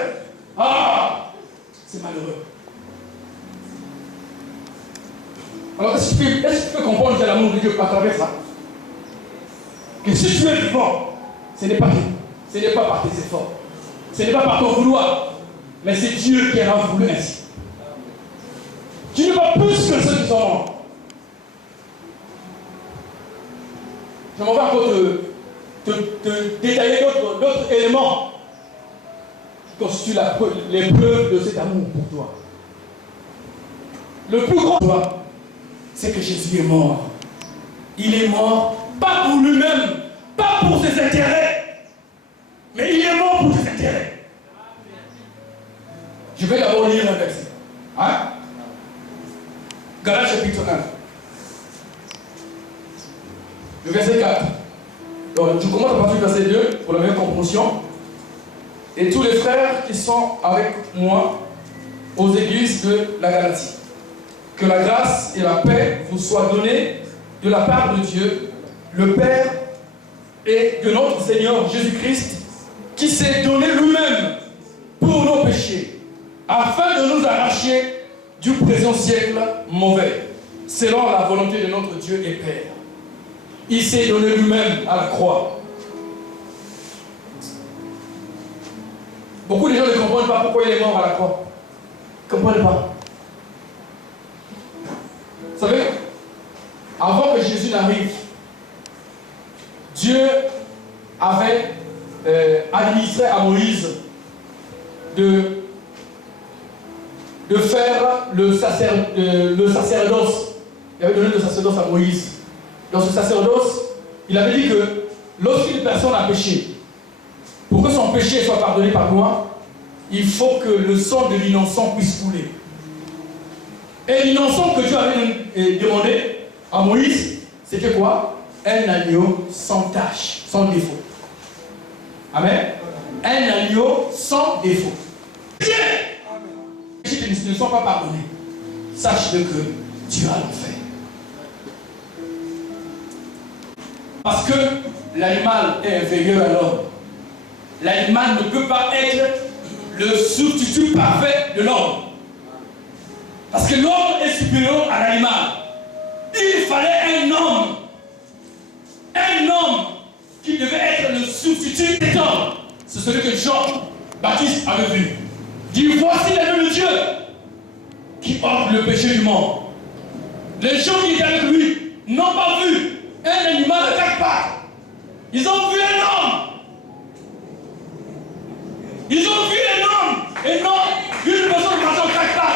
Ah, c'est malheureux. Alors est-ce que tu peux comprendre que l'amour de Dieu à travers ça? Que si tu es vivant, ce n'est pas par tes efforts, ce n'est pas par ton vouloir, mais c'est Dieu qui en a voulu ainsi. Tu n'es pas plus que ceux qui sont morts. Je m'en vais encore te détailler d'autres éléments qui constituent l'épreuve de cet amour pour toi. Le plus grand toi, c'est que Jésus est mort. Il est mort, pas pour lui-même, pas pour ses intérêts, mais il est mort pour ses intérêts. Je vais d'abord lire un verset. Hein? Galates chapitre 1. Le verset 4. Donc, je commence à partir du verset 2 pour la meilleure compréhension. Et tous les frères qui sont avec moi aux églises de la Galatie, que la grâce et la paix vous soient données de la part de Dieu, le Père et de notre Seigneur Jésus-Christ, qui s'est donné lui-même pour nos péchés, afin de nous arracher du présent siècle mauvais, selon la volonté de notre Dieu et Père. Il s'est donné lui-même à la croix. Beaucoup de gens ne comprennent pas pourquoi il est mort à la croix. Ils ne comprennent pas. Vous savez, avant que Jésus n'arrive, Dieu avait administré à Moïse de faire le sacerdoce. Il avait donné le sacerdoce à Moïse. Dans ce sacerdoce, il avait dit que lorsqu'une personne a péché, pour que son péché soit pardonné par moi, il faut que le sang de l'innocent puisse couler. Et l'innocent que Dieu avait demandé à Moïse, c'était quoi? Un agneau sans tache, sans défaut. Amen. Un agneau sans défaut. Dieu! Si tu ne sont pas pardonnés, sache-le que tu as l'enfer. Parce que l'animal est inférieur à l'homme. L'animal ne peut pas être le substitut parfait de l'homme. Parce que l'homme est supérieur à l'animal. Il fallait un homme qui devait être le substitut des hommes. C'est celui que Jean-Baptiste avait vu. Dit, voici l'agneau de Dieu qui ôte le péché du monde. Les gens qui étaient avec lui n'ont pas vu un animal de 4 pattes. Ils ont vu un homme. Ils ont vu un homme et non une personne qui marche en 4 pattes.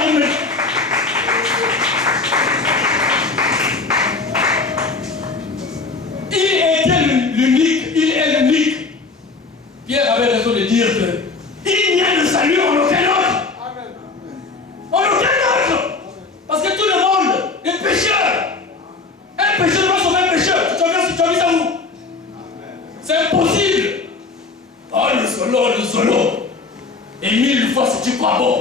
Il était l'unique, il est l'unique. Pierre avait raison de dire que il n'y a de salut en aucun autre. En aucun autre. Parce que tout le monde est pécheur. Un pécheur ne va sauver un pécheur. Tu as vu ça où? C'est impossible. Oh, le solo. Et 1000 fois si tu crois bon.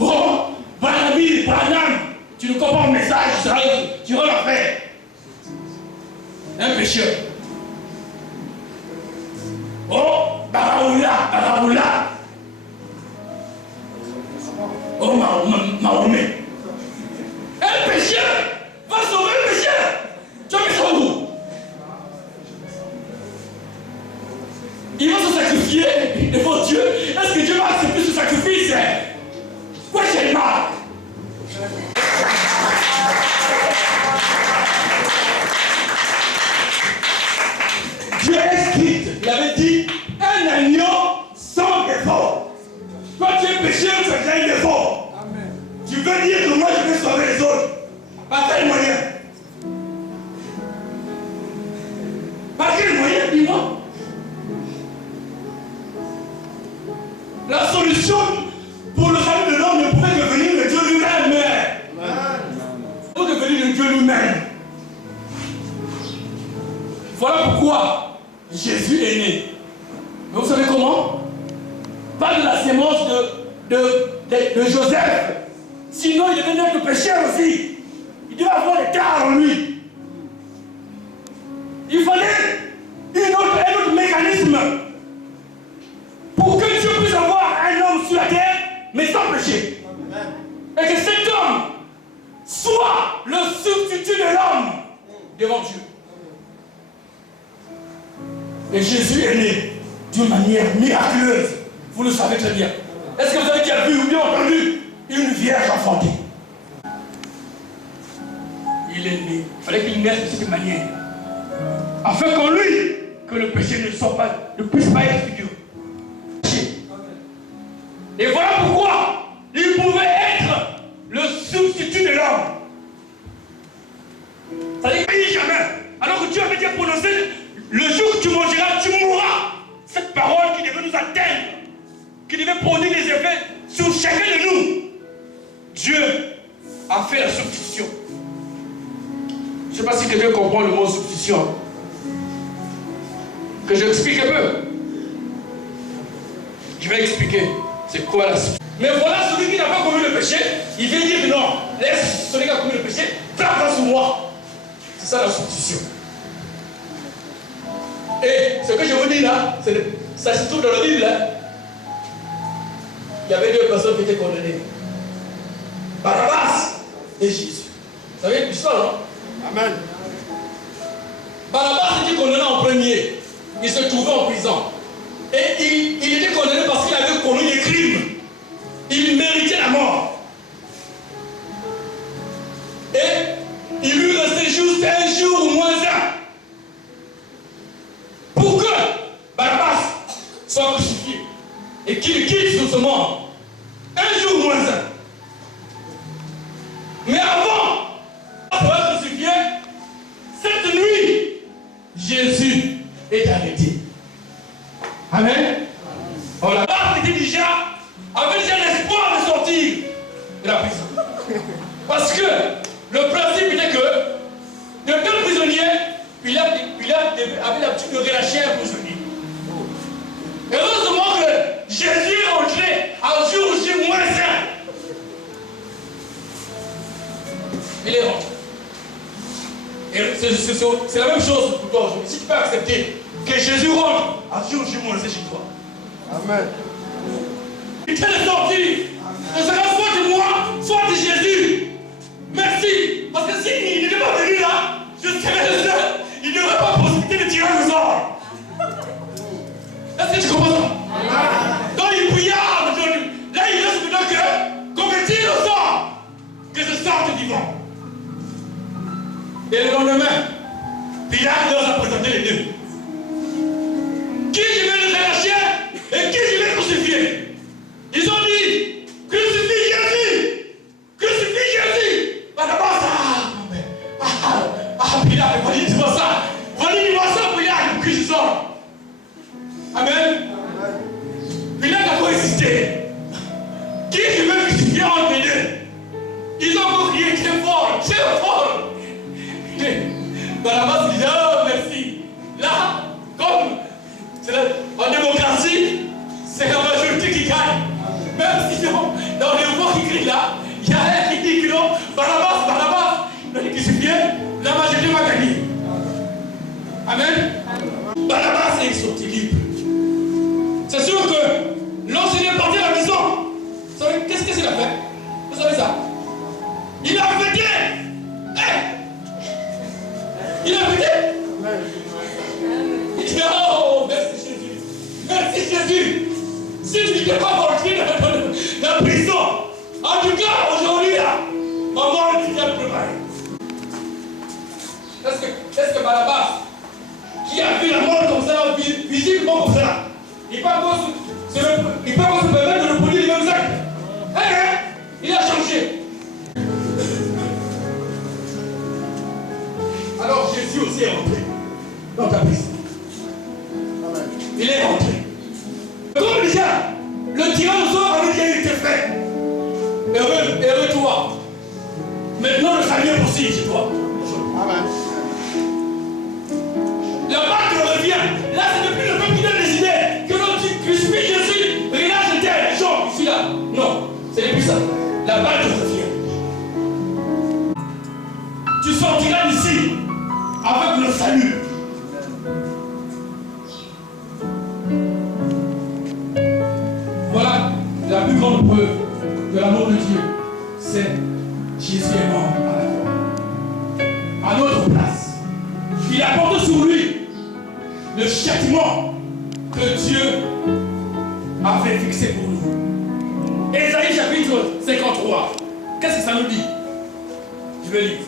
Oh, Branham, tu ne comprends pas le message, tu vas le faire. Un pécheur. Oh, Baraoula. Oh, Mahomet. Un pécheur va sauver un pécheur. Tu as mis ça où? Il va se sacrifier devant Dieu. Est-ce que Dieu va accepter ce sacrifice? Quoi, j'ai mal? Dieu est strict. Il avait dit un agneau sans défaut. Quand tu es pécheur, tu as un défaut. Amen. Tu veux dire que moi je vais sauver les autres. Par quel moyen? Par quel moyen, dis-moi? La solution pour le salut de l'homme ne pouvait que venir de Dieu lui-même. Ne pouvait que venir de Dieu lui-même. Voilà pourquoi Jésus est né. Mais vous savez comment? Pas de la sémence de Joseph. Sinon, il devait naître pécheur aussi. Il devait avoir des tares en lui. Il fallait un autre mécanisme pour que Dieu puisse avoir un homme sur la terre, mais sans péché. Et que cet homme soit le substitut de l'homme devant Dieu. Et Jésus est né d'une manière miraculeuse. Vous le savez très bien. Est-ce que vous avez déjà vu ou bien entendu une vierge enfantée? Il est né. Il fallait qu'il naisse de cette manière. Afin qu'en lui, que le péché ne puisse pas être figuré. Et voilà pourquoi il pouvait être le substitut de l'homme. Ça dit qu'il jamais. Alors que Dieu avait déjà prononcé, le jour que tu mangeras, tu mourras. Cette parole qui devait nous atteindre, qui devait produire des effets sur chacun de nous. Dieu a fait la substitution. Je ne sais pas si quelqu'un comprend le mot substitution. Que j'explique un peu. Je vais expliquer c'est quoi la substitution. Mais voilà celui qui n'a pas commis le péché, il vient dire non, laisse celui qui a commis le péché, frappe sur moi. C'est ça la substitution. Et ce que je vous dis là, ça se trouve dans la Bible. Hein. Il y avait deux personnes qui étaient condamnées. Barabbas et Jésus. Vous savez l'histoire, non? Amen. Barabbas était condamné en premier. Il se trouvait en prison. Et il était condamné parce qu'il avait commis des crimes. Il méritait la mort. Et il lui restait juste un jour ou moins un pour que Barabbas soit crucifié et qu'il quitte sur ce monde. Un jour ou moins un. Mais avant d'être crucifié, cette nuit, Jésus est arrêté. Amen. Barabbas avait déjà l'espoir de sortir de la prison. Parce que le principe était que de deux prisonniers, Pilate avait l'habitude de relâcher un prisonnier. Heureusement que Jésus est entré à jour J-1. Il est rentré. Et c'est la même chose pour toi aujourd'hui. Si tu peux accepter que Jésus rentre à jour J-1 chez toi. Amen. Il est sorti. Ce sera soit de moi, soit de Jésus. Merci. Parce que s'il n'était pas venu là, je serais le seul. Il n'y aurait pas possibilité de tirer le sort. Est-ce que tu comprends ça? Donc il pria aujourd'hui. Là, il laisse maintenant qu'on me tire le sort. Que je sorte vivant. Et le lendemain, Pilate leur a présenté les deux. Qui je vais le relâcher et qui je vais crucifier? Ils ont dit, crucifie Jésus! Crucifie Jésus! Barabbas, Pilate, valide-moi ça! Valide-moi ça, Pilate, pour que je sorte! Amen. Pilate a pas hésité. Qui je veux crucifier entre les deux? Ils ont encore crié très fort, très fort! Barabbas dit, oh merci! Là, comme en démocratie, c'est la majorité qui gagne. Même si dans les voix qui crient là, il y a un qui dit que non, Barabbas, il est crucifié, la majorité va gagner. Amen. Barabbas est sorti libre. C'est sûr que lorsqu'il est parti à la maison, vous savez qu'est-ce qu'il a fait? Vous savez ça? Il a fêté. Il a fêté. Il dit oh, merci Jésus. Merci Jésus. Si tu n'étais pas rentré dans la prison, en tout cas aujourd'hui là, maman tu viens de préparer. Est-ce que Barabbas, qui a vu la mort comme ça, visiblement comme ça, il peut encore se permettre de reproduire les mêmes actes? Il a changé. Alors Jésus aussi est rentré dans ta prison. Il est rentré. Comme déjà, le tyrannosaure avait déjà été fait. Heureux toi. Maintenant le salut est possible chez toi. Amen. La Là, c'est depuis le peuple qui donne les idées. Que l'on dit crucifie Jésus, regarde, j'étais, Jean, je suis là. Non, c'est depuis ça. La balle te revient. Tu sortiras d'ici avec le salut. Voilà la plus grande preuve de l'amour de Dieu. C'est Jésus est mort à la croix. À notre place. Il a porté sur lui le châtiment que Dieu avait fixé pour nous. Ésaïe chapitre 53. Qu'est-ce que ça nous dit? Je vais lire.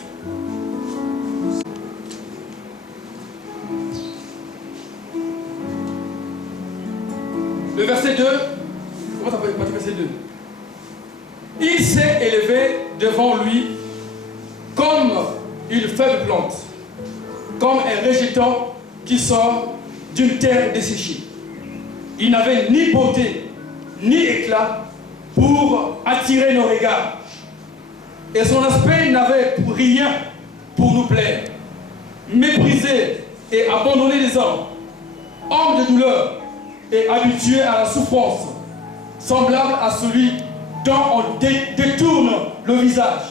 Le verset 2. Comment t'appelles le verset 2? Il s'est élevé devant lui comme une faible plante, comme un végétal qui sort d'une terre desséchée. Il n'avait ni beauté, ni éclat pour attirer nos regards. Et son aspect n'avait rien pour nous plaire. Méprisé et abandonné des hommes, homme de douleur et habitué à la souffrance, semblable à celui dont on détourne le visage.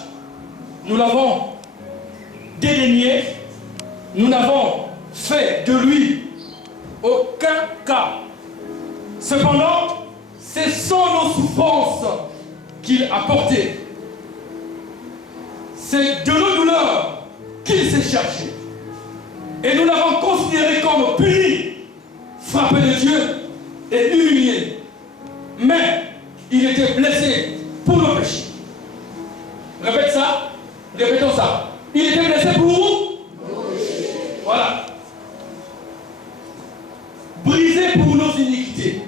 Nous l'avons dédaigné, nous n'avons fait de lui aucun cas. Cependant, ce sont nos souffrances qu'il a portées. C'est de nos douleurs qu'il s'est chargé. Et nous l'avons considéré comme puni, frappé de Dieu et humilié. Mais il était blessé pour nos péchés. Répète ça, répétons ça. Il était blessé pour nos péchés. Voilà. Brisé pour nos iniquités.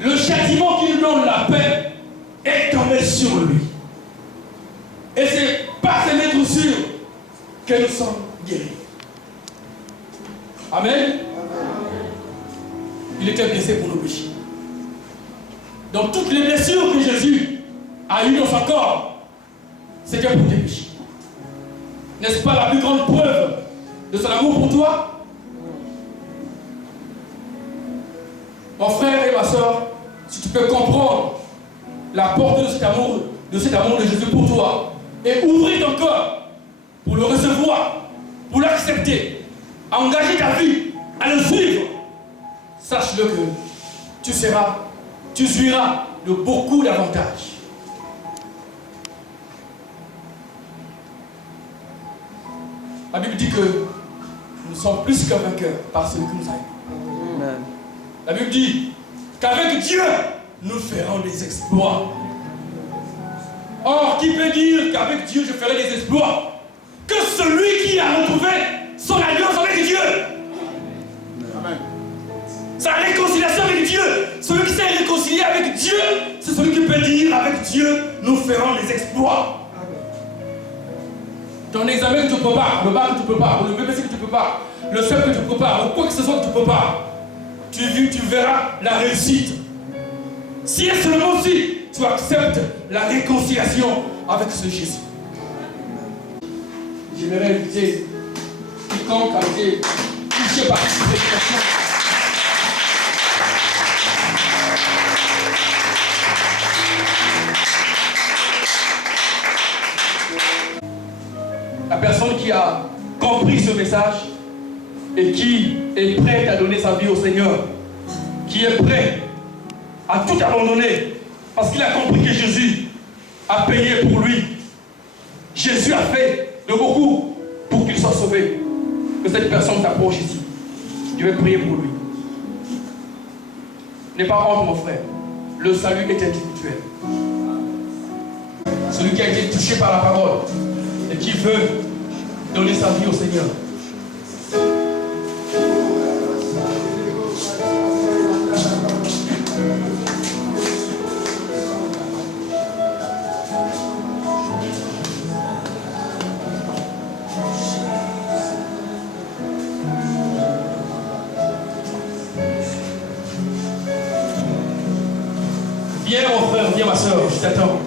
Le châtiment qui nous donne la paix est tombé sur lui. Et c'est par ses maîtres que nous sommes guéris. Amen. Il était blessé pour nos péchés. Donc toutes les blessures que Jésus a eues dans son corps, c'était pour tes péchés. N'est-ce pas la plus grande preuve de son amour pour toi? Mon frère et ma soeur, si tu peux comprendre la portée de cet amour de Jésus pour toi, et ouvrir ton cœur pour le recevoir, pour l'accepter, engager ta vie à le suivre, sache-le que tu jouiras de beaucoup d'avantages. La Bible dit que nous sommes plus qu'un vainqueur par celui qui nous a aimés. La Bible dit qu'avec Dieu, nous ferons des exploits. Or, qui peut dire qu'avec Dieu, je ferai des exploits? Que celui qui a retrouvé son alliance avec Dieu. Amen. Sa réconciliation avec Dieu. Celui qui s'est réconcilié avec Dieu, c'est celui qui peut dire avec Dieu, nous ferons des exploits. Ton examen que tu ne peux pas, le bac que tu ne peux pas, le BBC que tu ne peux pas, le CEP que tu ne peux pas, ou quoi que ce soit que tu ne peux pas, tu verras la réussite. Si et seulement si tu acceptes la réconciliation avec ce Jésus. J'aimerais inviter quiconque a été touché par cette prédication. La personne qui a compris ce message et qui est prête à donner sa vie au Seigneur, qui est prêt à tout abandonner parce qu'il a compris que Jésus a payé pour lui. Jésus a fait de beaucoup pour qu'il soit sauvé. Que cette personne s'approche ici. Je vais prier pour lui. N'aie pas honte, mon frère. Le salut est individuel. Celui qui a été touché par la parole et qui veut donner sa vie au Seigneur. Viens mon frère, viens ma soeur, je t'attends.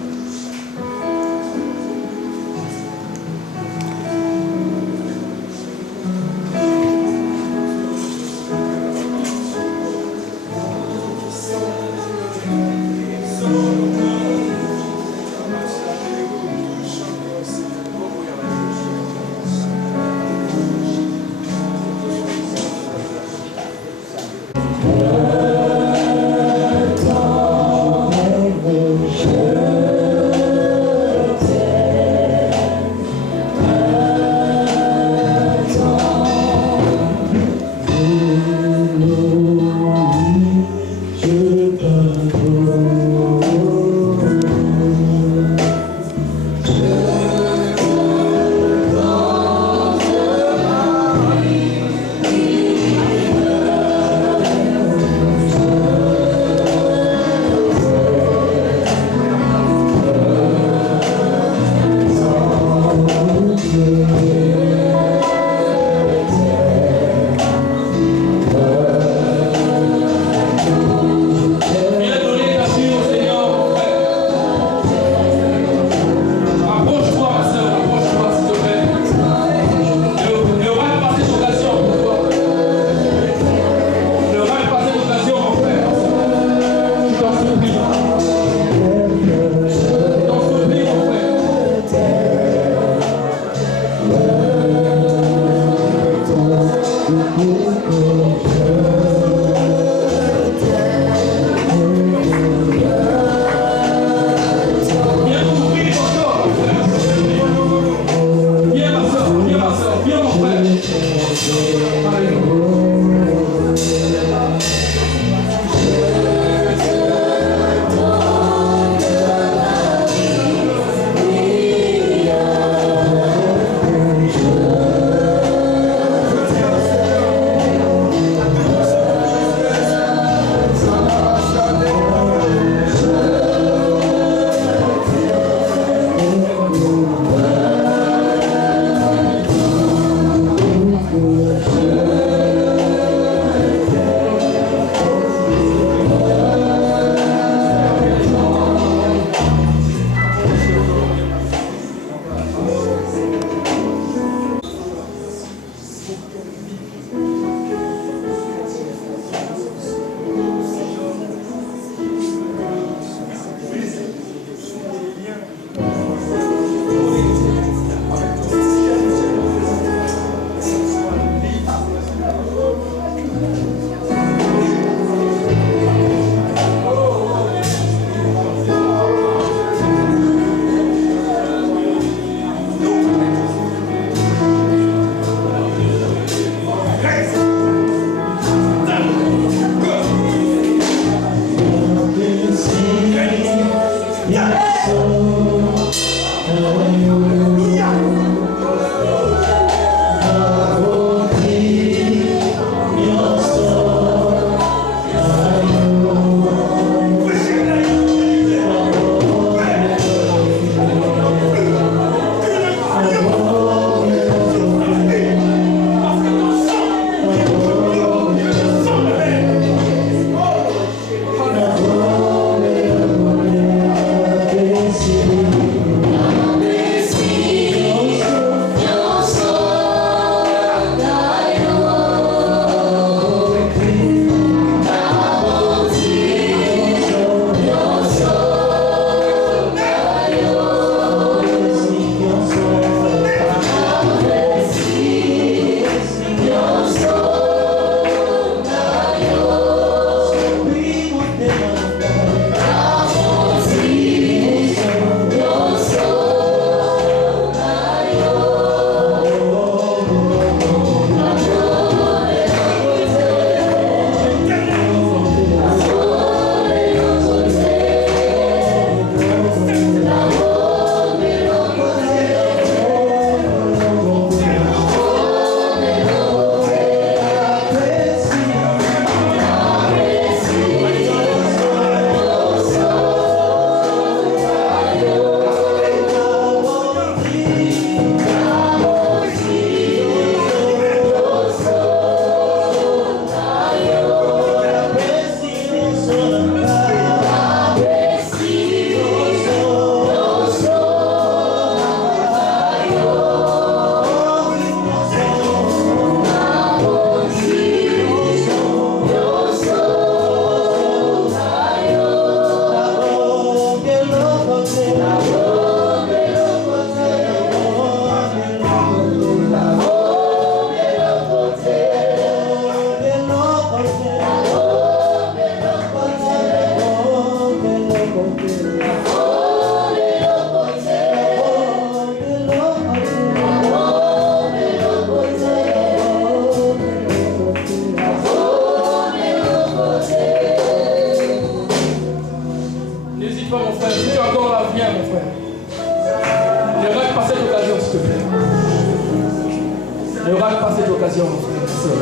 cette occasion, frères et sœurs.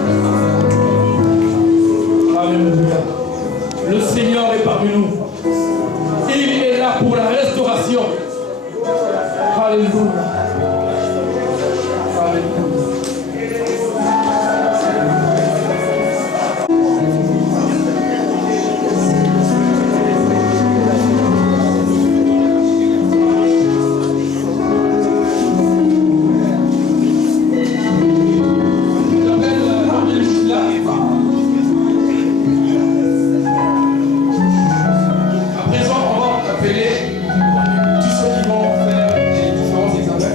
Alléluia. Le Seigneur est parmi nous. Il est là pour la restauration. Alléluia. Alléluia. À présent, on va appeler tous ceux qui vont faire les différents examens.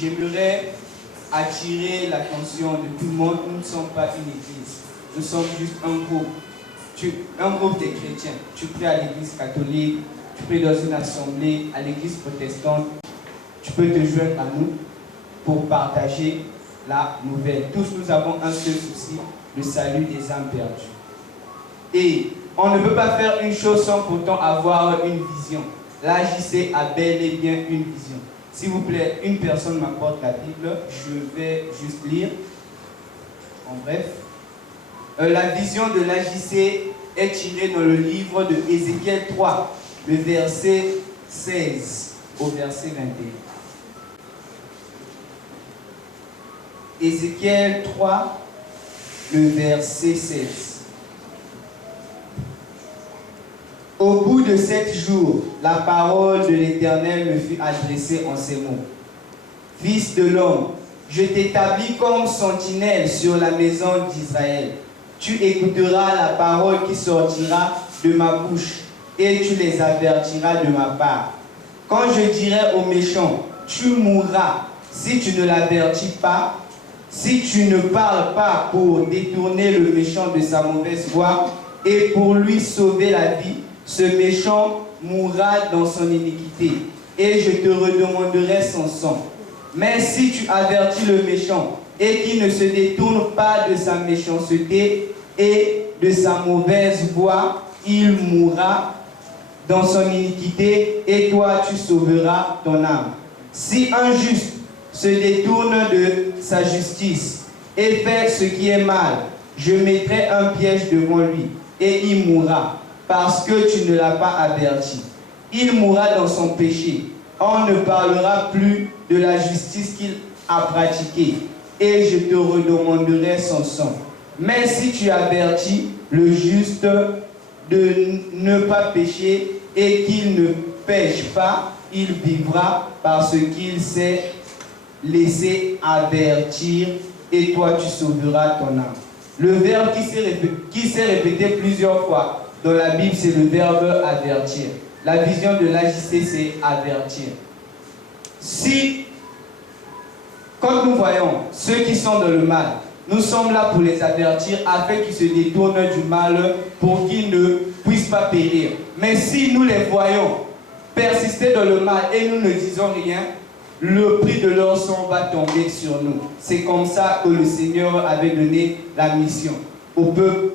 j'aimerais attirer l'attention de tout le monde. Nous ne sommes pas une église, nous sommes juste un groupe. Un groupe de chrétiens. Tu pries à l'église catholique, tu pries dans une assemblée, à l'église protestante. Tu peux te joindre à nous pour partager la nouvelle. Tous nous avons un seul souci, le salut des âmes perdues. Et on ne peut pas faire une chose sans pourtant avoir une vision. L'AJC a bel et bien une vision. S'il vous plaît, une personne m'apporte la Bible, je vais juste lire. En bref, la vision de l'AJC est tirée dans le livre de Ézéchiel 3, le verset 16 au verset 21. Ézéchiel 3, le verset 16. Au bout de 7 jours, la parole de l'Éternel me fut adressée en ces mots. Fils de l'homme, je t'établis comme sentinelle sur la maison d'Israël. Tu écouteras la parole qui sortira de ma bouche et tu les avertiras de ma part. Quand je dirai aux méchants, tu mourras, si tu ne l'avertis pas, si tu ne parles pas pour détourner le méchant de sa mauvaise voie et pour lui sauver la vie, ce méchant mourra dans son iniquité et je te redemanderai son sang. Mais si tu avertis le méchant et qu'il ne se détourne pas de sa méchanceté et de sa mauvaise voie, il mourra dans son iniquité et toi tu sauveras ton âme. Si un juste se détourne de sa justice et fait ce qui est mal, je mettrai un piège devant lui et il mourra parce que tu ne l'as pas averti. Il mourra dans son péché. On ne parlera plus de la justice qu'il a pratiquée et je te redemanderai son sang. Mais si tu avertis le juste de ne pas pécher et qu'il ne pêche pas, il vivra parce qu'il s'est laissé avertir et toi tu sauveras ton âme. Le verbe qui s'est répété plusieurs fois dans la Bible, c'est le verbe avertir. La vision de l'AJC, c'est avertir. Si, quand nous voyons ceux qui sont dans le mal, nous sommes là pour les avertir afin qu'ils se détournent du mal pour qu'ils ne puissent pas périr. Mais si nous les voyons persister dans le mal et nous ne disons rien, le prix de leur sang va tomber sur nous. C'est comme ça que le Seigneur avait donné la mission au peuple,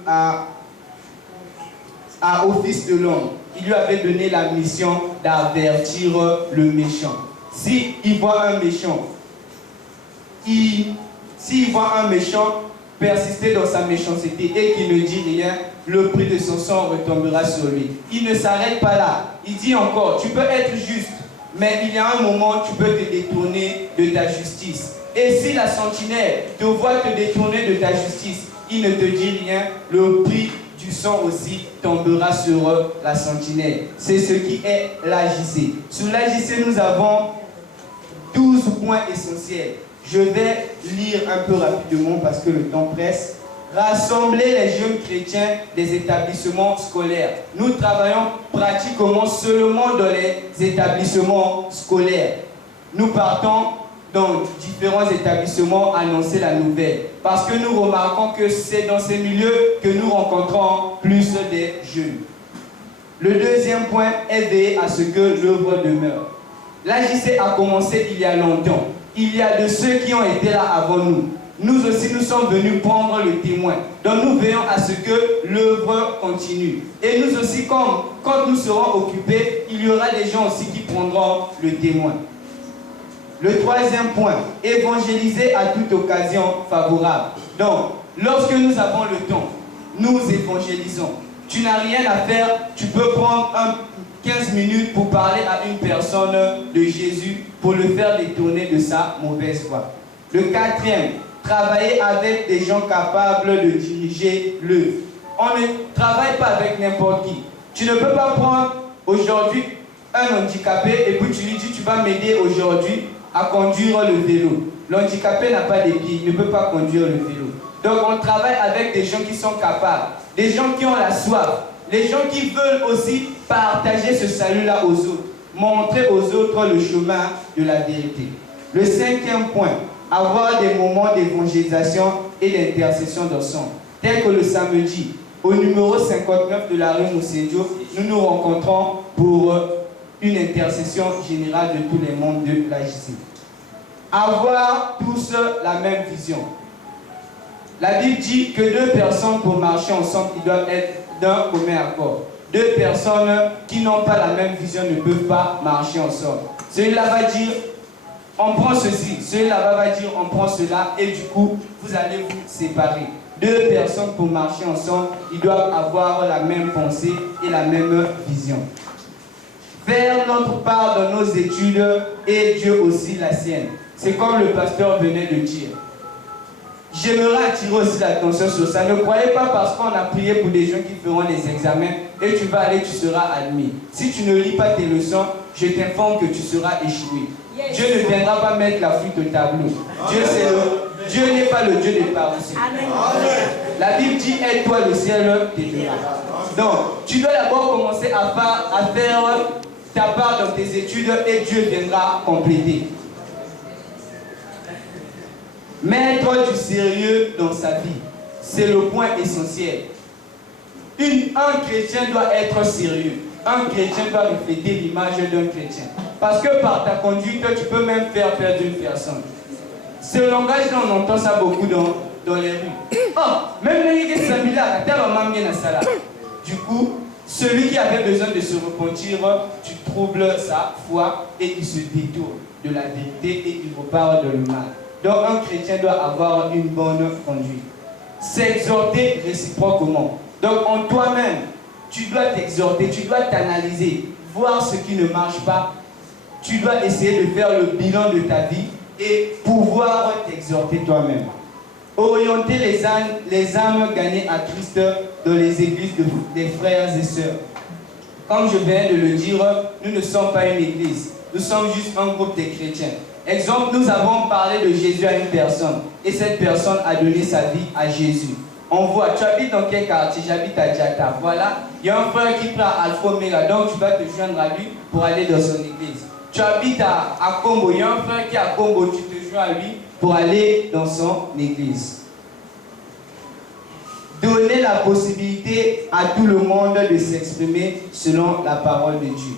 au Fils de l'homme. Il lui avait donné la mission d'avertir le méchant. S'il voit un méchant, s'il voit un méchant persister dans sa méchanceté et qu'il ne dit rien, le prix de son sang retombera sur lui. Il ne s'arrête pas là. Il dit encore, tu peux être juste, mais il y a un moment, tu peux te détourner de ta justice. Et si la sentinelle te voit te détourner de ta justice, il ne te dit rien, le prix du sang aussi tombera sur la sentinelle. C'est ce qui est l'AJC. Sur l'AJC, nous avons 12 points essentiels. Je vais lire un peu rapidement parce que le temps presse. Rassembler les jeunes chrétiens des établissements scolaires. Nous travaillons pratiquement seulement dans les établissements scolaires. Nous partons dans différents établissements annoncer la nouvelle. Parce que nous remarquons que c'est dans ces milieux que nous rencontrons plus des jeunes. Le deuxième point est veiller à ce que l'œuvre demeure. L'AJC a commencé il y a longtemps. Il y a de ceux qui ont été là avant nous. Nous aussi, nous sommes venus prendre le témoin. Donc nous veillons à ce que l'œuvre continue. Et nous aussi, quand nous serons occupés, il y aura des gens aussi qui prendront le témoin. Le troisième point, évangéliser à toute occasion favorable. Donc, lorsque nous avons le temps, nous évangélisons. Tu n'as rien à faire, tu peux prendre 15 minutes pour parler à une personne de Jésus, pour le faire détourner de sa mauvaise voie. Le quatrième, travailler avec des gens capables de diriger l'œuvre. On ne travaille pas avec n'importe qui. Tu ne peux pas prendre aujourd'hui un handicapé et puis tu lui dis tu vas m'aider aujourd'hui à conduire le vélo. L'handicapé n'a pas de pieds, il ne peut pas conduire le vélo. Donc on travaille avec des gens qui sont capables, des gens qui ont la soif, les gens qui veulent aussi partager ce salut-là aux autres, montrer aux autres le chemin de la vérité. Le 5e point, avoir des moments d'évangélisation et d'intercession d'ensemble. Tel que le samedi, au numéro 59 de la rue Moussédio, nous nous rencontrons pour une intercession générale de tous les membres de l'AJC. Avoir tous la même vision. La Bible dit que 2 personnes pour marcher ensemble, ils doivent être d'un commun accord. 2 personnes qui n'ont pas la même vision ne peuvent pas marcher ensemble. Celui-là va dire, on prend ceci. Celui-là va dire, on prend cela. Et du coup, vous allez vous séparer. 2 personnes pour marcher ensemble, ils doivent avoir la même pensée et la même vision. Faire notre part dans nos études et Dieu aussi la sienne. C'est comme le pasteur venait de dire. J'aimerais attirer aussi l'attention sur ça. Ne croyez pas parce qu'on a prié pour des gens qui feront des examens et tu vas aller, tu seras admis. Si tu ne lis pas tes leçons, je t'informe que tu seras échoué. Yes. Dieu ne viendra pas mettre la flûte au tableau. Dieu n'est pas le Dieu des paresseux. La Bible dit, aide-toi, le ciel t'aidera. Donc, tu dois d'abord commencer à faire ta part dans tes études et Dieu viendra compléter. Mettre du sérieux dans sa vie, c'est le point essentiel. Un chrétien doit être sérieux. Un chrétien doit refléter l'image d'un chrétien. Parce que par ta conduite, tu peux même faire perdre une personne. Ce langage-là, on entend ça beaucoup dans les rues. Oh, même les Samila, du coup, celui qui avait besoin de se repentir, tu troubles sa foi et il se détourne de la vérité et il repart dans le mal. Donc un chrétien doit avoir une bonne conduite. S'exhorter réciproquement. Donc en toi-même, tu dois t'exhorter, tu dois t'analyser, voir ce qui ne marche pas. Tu dois essayer de faire le bilan de ta vie et pouvoir t'exhorter toi-même. Orienter les âmes gagnées à Christ dans les églises des frères et sœurs. Comme je viens de le dire, nous ne sommes pas une église, nous sommes juste un groupe de chrétiens. Exemple, nous avons parlé de Jésus à une personne et cette personne a donné sa vie à Jésus. On voit, tu habites dans quel quartier? J'habite à Diata. Voilà, il y a un frère qui prend Alpha Omega, donc tu vas te joindre à lui pour aller dans son église. Tu habites à Combo, il y a un frère qui est à Combo, tu te joins à lui pour aller dans son église. Donner la possibilité à tout le monde de s'exprimer selon la parole de Dieu.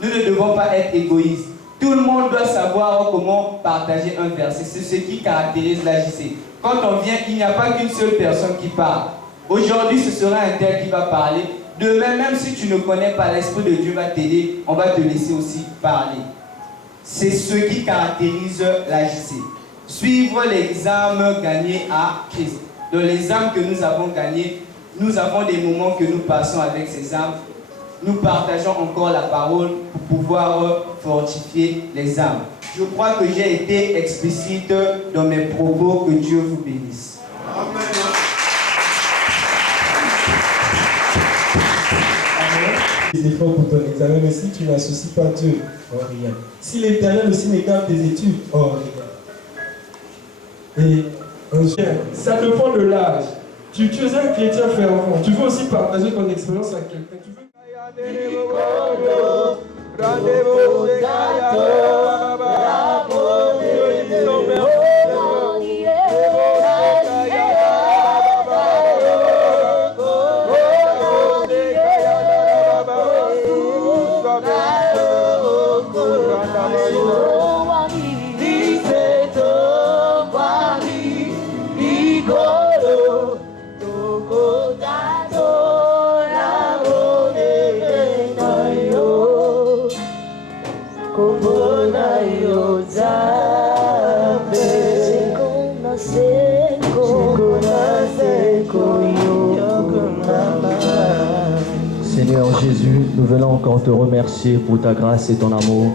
Nous ne devons pas être égoïstes. Tout le monde doit savoir comment partager un verset. C'est ce qui caractérise l'AJC. Quand on vient, il n'y a pas qu'une seule personne qui parle. Aujourd'hui, ce sera un tel qui va parler. Demain, même si tu ne connais pas, l'Esprit de Dieu va t'aider. On va te laisser aussi parler. C'est ce qui caractérise l'AJC. Suivre les âmes gagnées à Christ. Dans les âmes que nous avons gagnées, nous avons des moments que nous passons avec ces âmes. Nous partageons encore la parole pour pouvoir fortifier les âmes. Je crois que j'ai été explicite dans mes propos. Que Dieu vous bénisse. Amen. Des efforts pour ton examen, mais si tu n'associes pas Dieu, oh rien. Si l'Éternel aussi n'écarte tes études, oh rien. Et ça dépend de l'âge. Tu es un chrétien fervent. Tu veux aussi partager ton expérience avec quelqu'un. Tu veux... Seigneur Jésus, nous venons encore te remercier pour ta grâce et ton amour.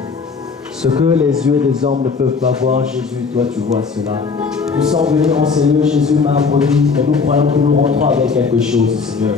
Ce que les yeux des hommes ne peuvent pas voir, Jésus, toi tu vois cela. Nous sommes venus en ces lieux, Jésus m'a applaudi, et nous croyons que nous rentrons avec quelque chose, Seigneur.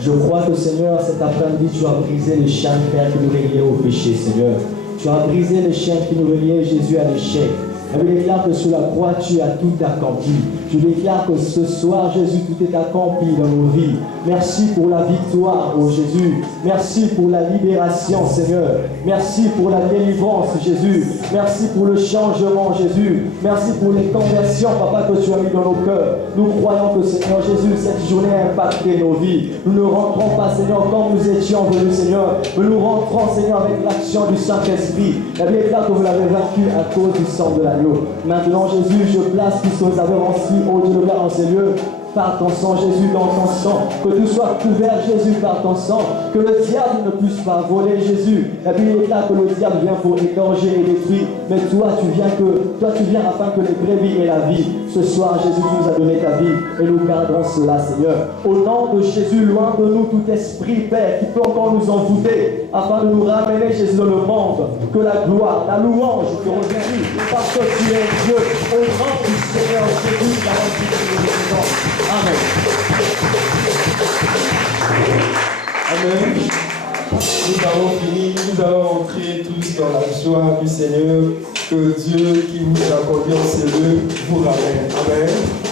Je crois que, Seigneur, cet après-midi, tu as brisé les chaînes de fer qui nous reliaient au péché, Seigneur. Tu as brisé les chaînes qui nous reliaient, Jésus, à l'échec. Et il déclare que sur la croix, tu as tout accompli. Je déclare que ce soir, Jésus, tout est accompli dans nos vies. Merci pour la victoire, oh Jésus. Merci pour la libération, Seigneur. Merci pour la délivrance, Jésus. Merci pour le changement, Jésus. Merci pour les conversions, Papa, que tu as mis dans nos cœurs. Nous croyons que, Seigneur Jésus, cette journée a impacté nos vies. Nous ne rentrons pas, Seigneur, comme nous étions venus, Seigneur. Mais nous rentrons, Seigneur, avec l'action du Saint-Esprit. La Bible est là que vous l'avez vaincu à cause du sang de l'agneau. Maintenant, Jésus, je place tout ce que vous avez reçu, oh Dieu, le Père, en ces lieux. Par ton sang, Jésus, dans ton sang, que tout soit couvert, Jésus, par ton sang, que le diable ne puisse pas voler, Jésus. La Bible est là que le diable vient pour égorger et détruire, mais toi, tu viens afin que les brebis aient la vie. Ce soir, Jésus, tu nous as donné ta vie et nous gardons cela, Seigneur. Au nom de Jésus, loin de nous tout esprit, Père, qui peut encore nous envoûter, afin de nous ramener, Jésus, dans le monde. Que la gloire, la louange te revienne, parce que tu es Dieu. Au nom du Seigneur Jésus, la remercie. Amen. Amen. Nous avons fini, nous allons entrer tous dans la joie du Seigneur. Que Dieu qui vous a accordé en ces lieux vous ramène. Amen.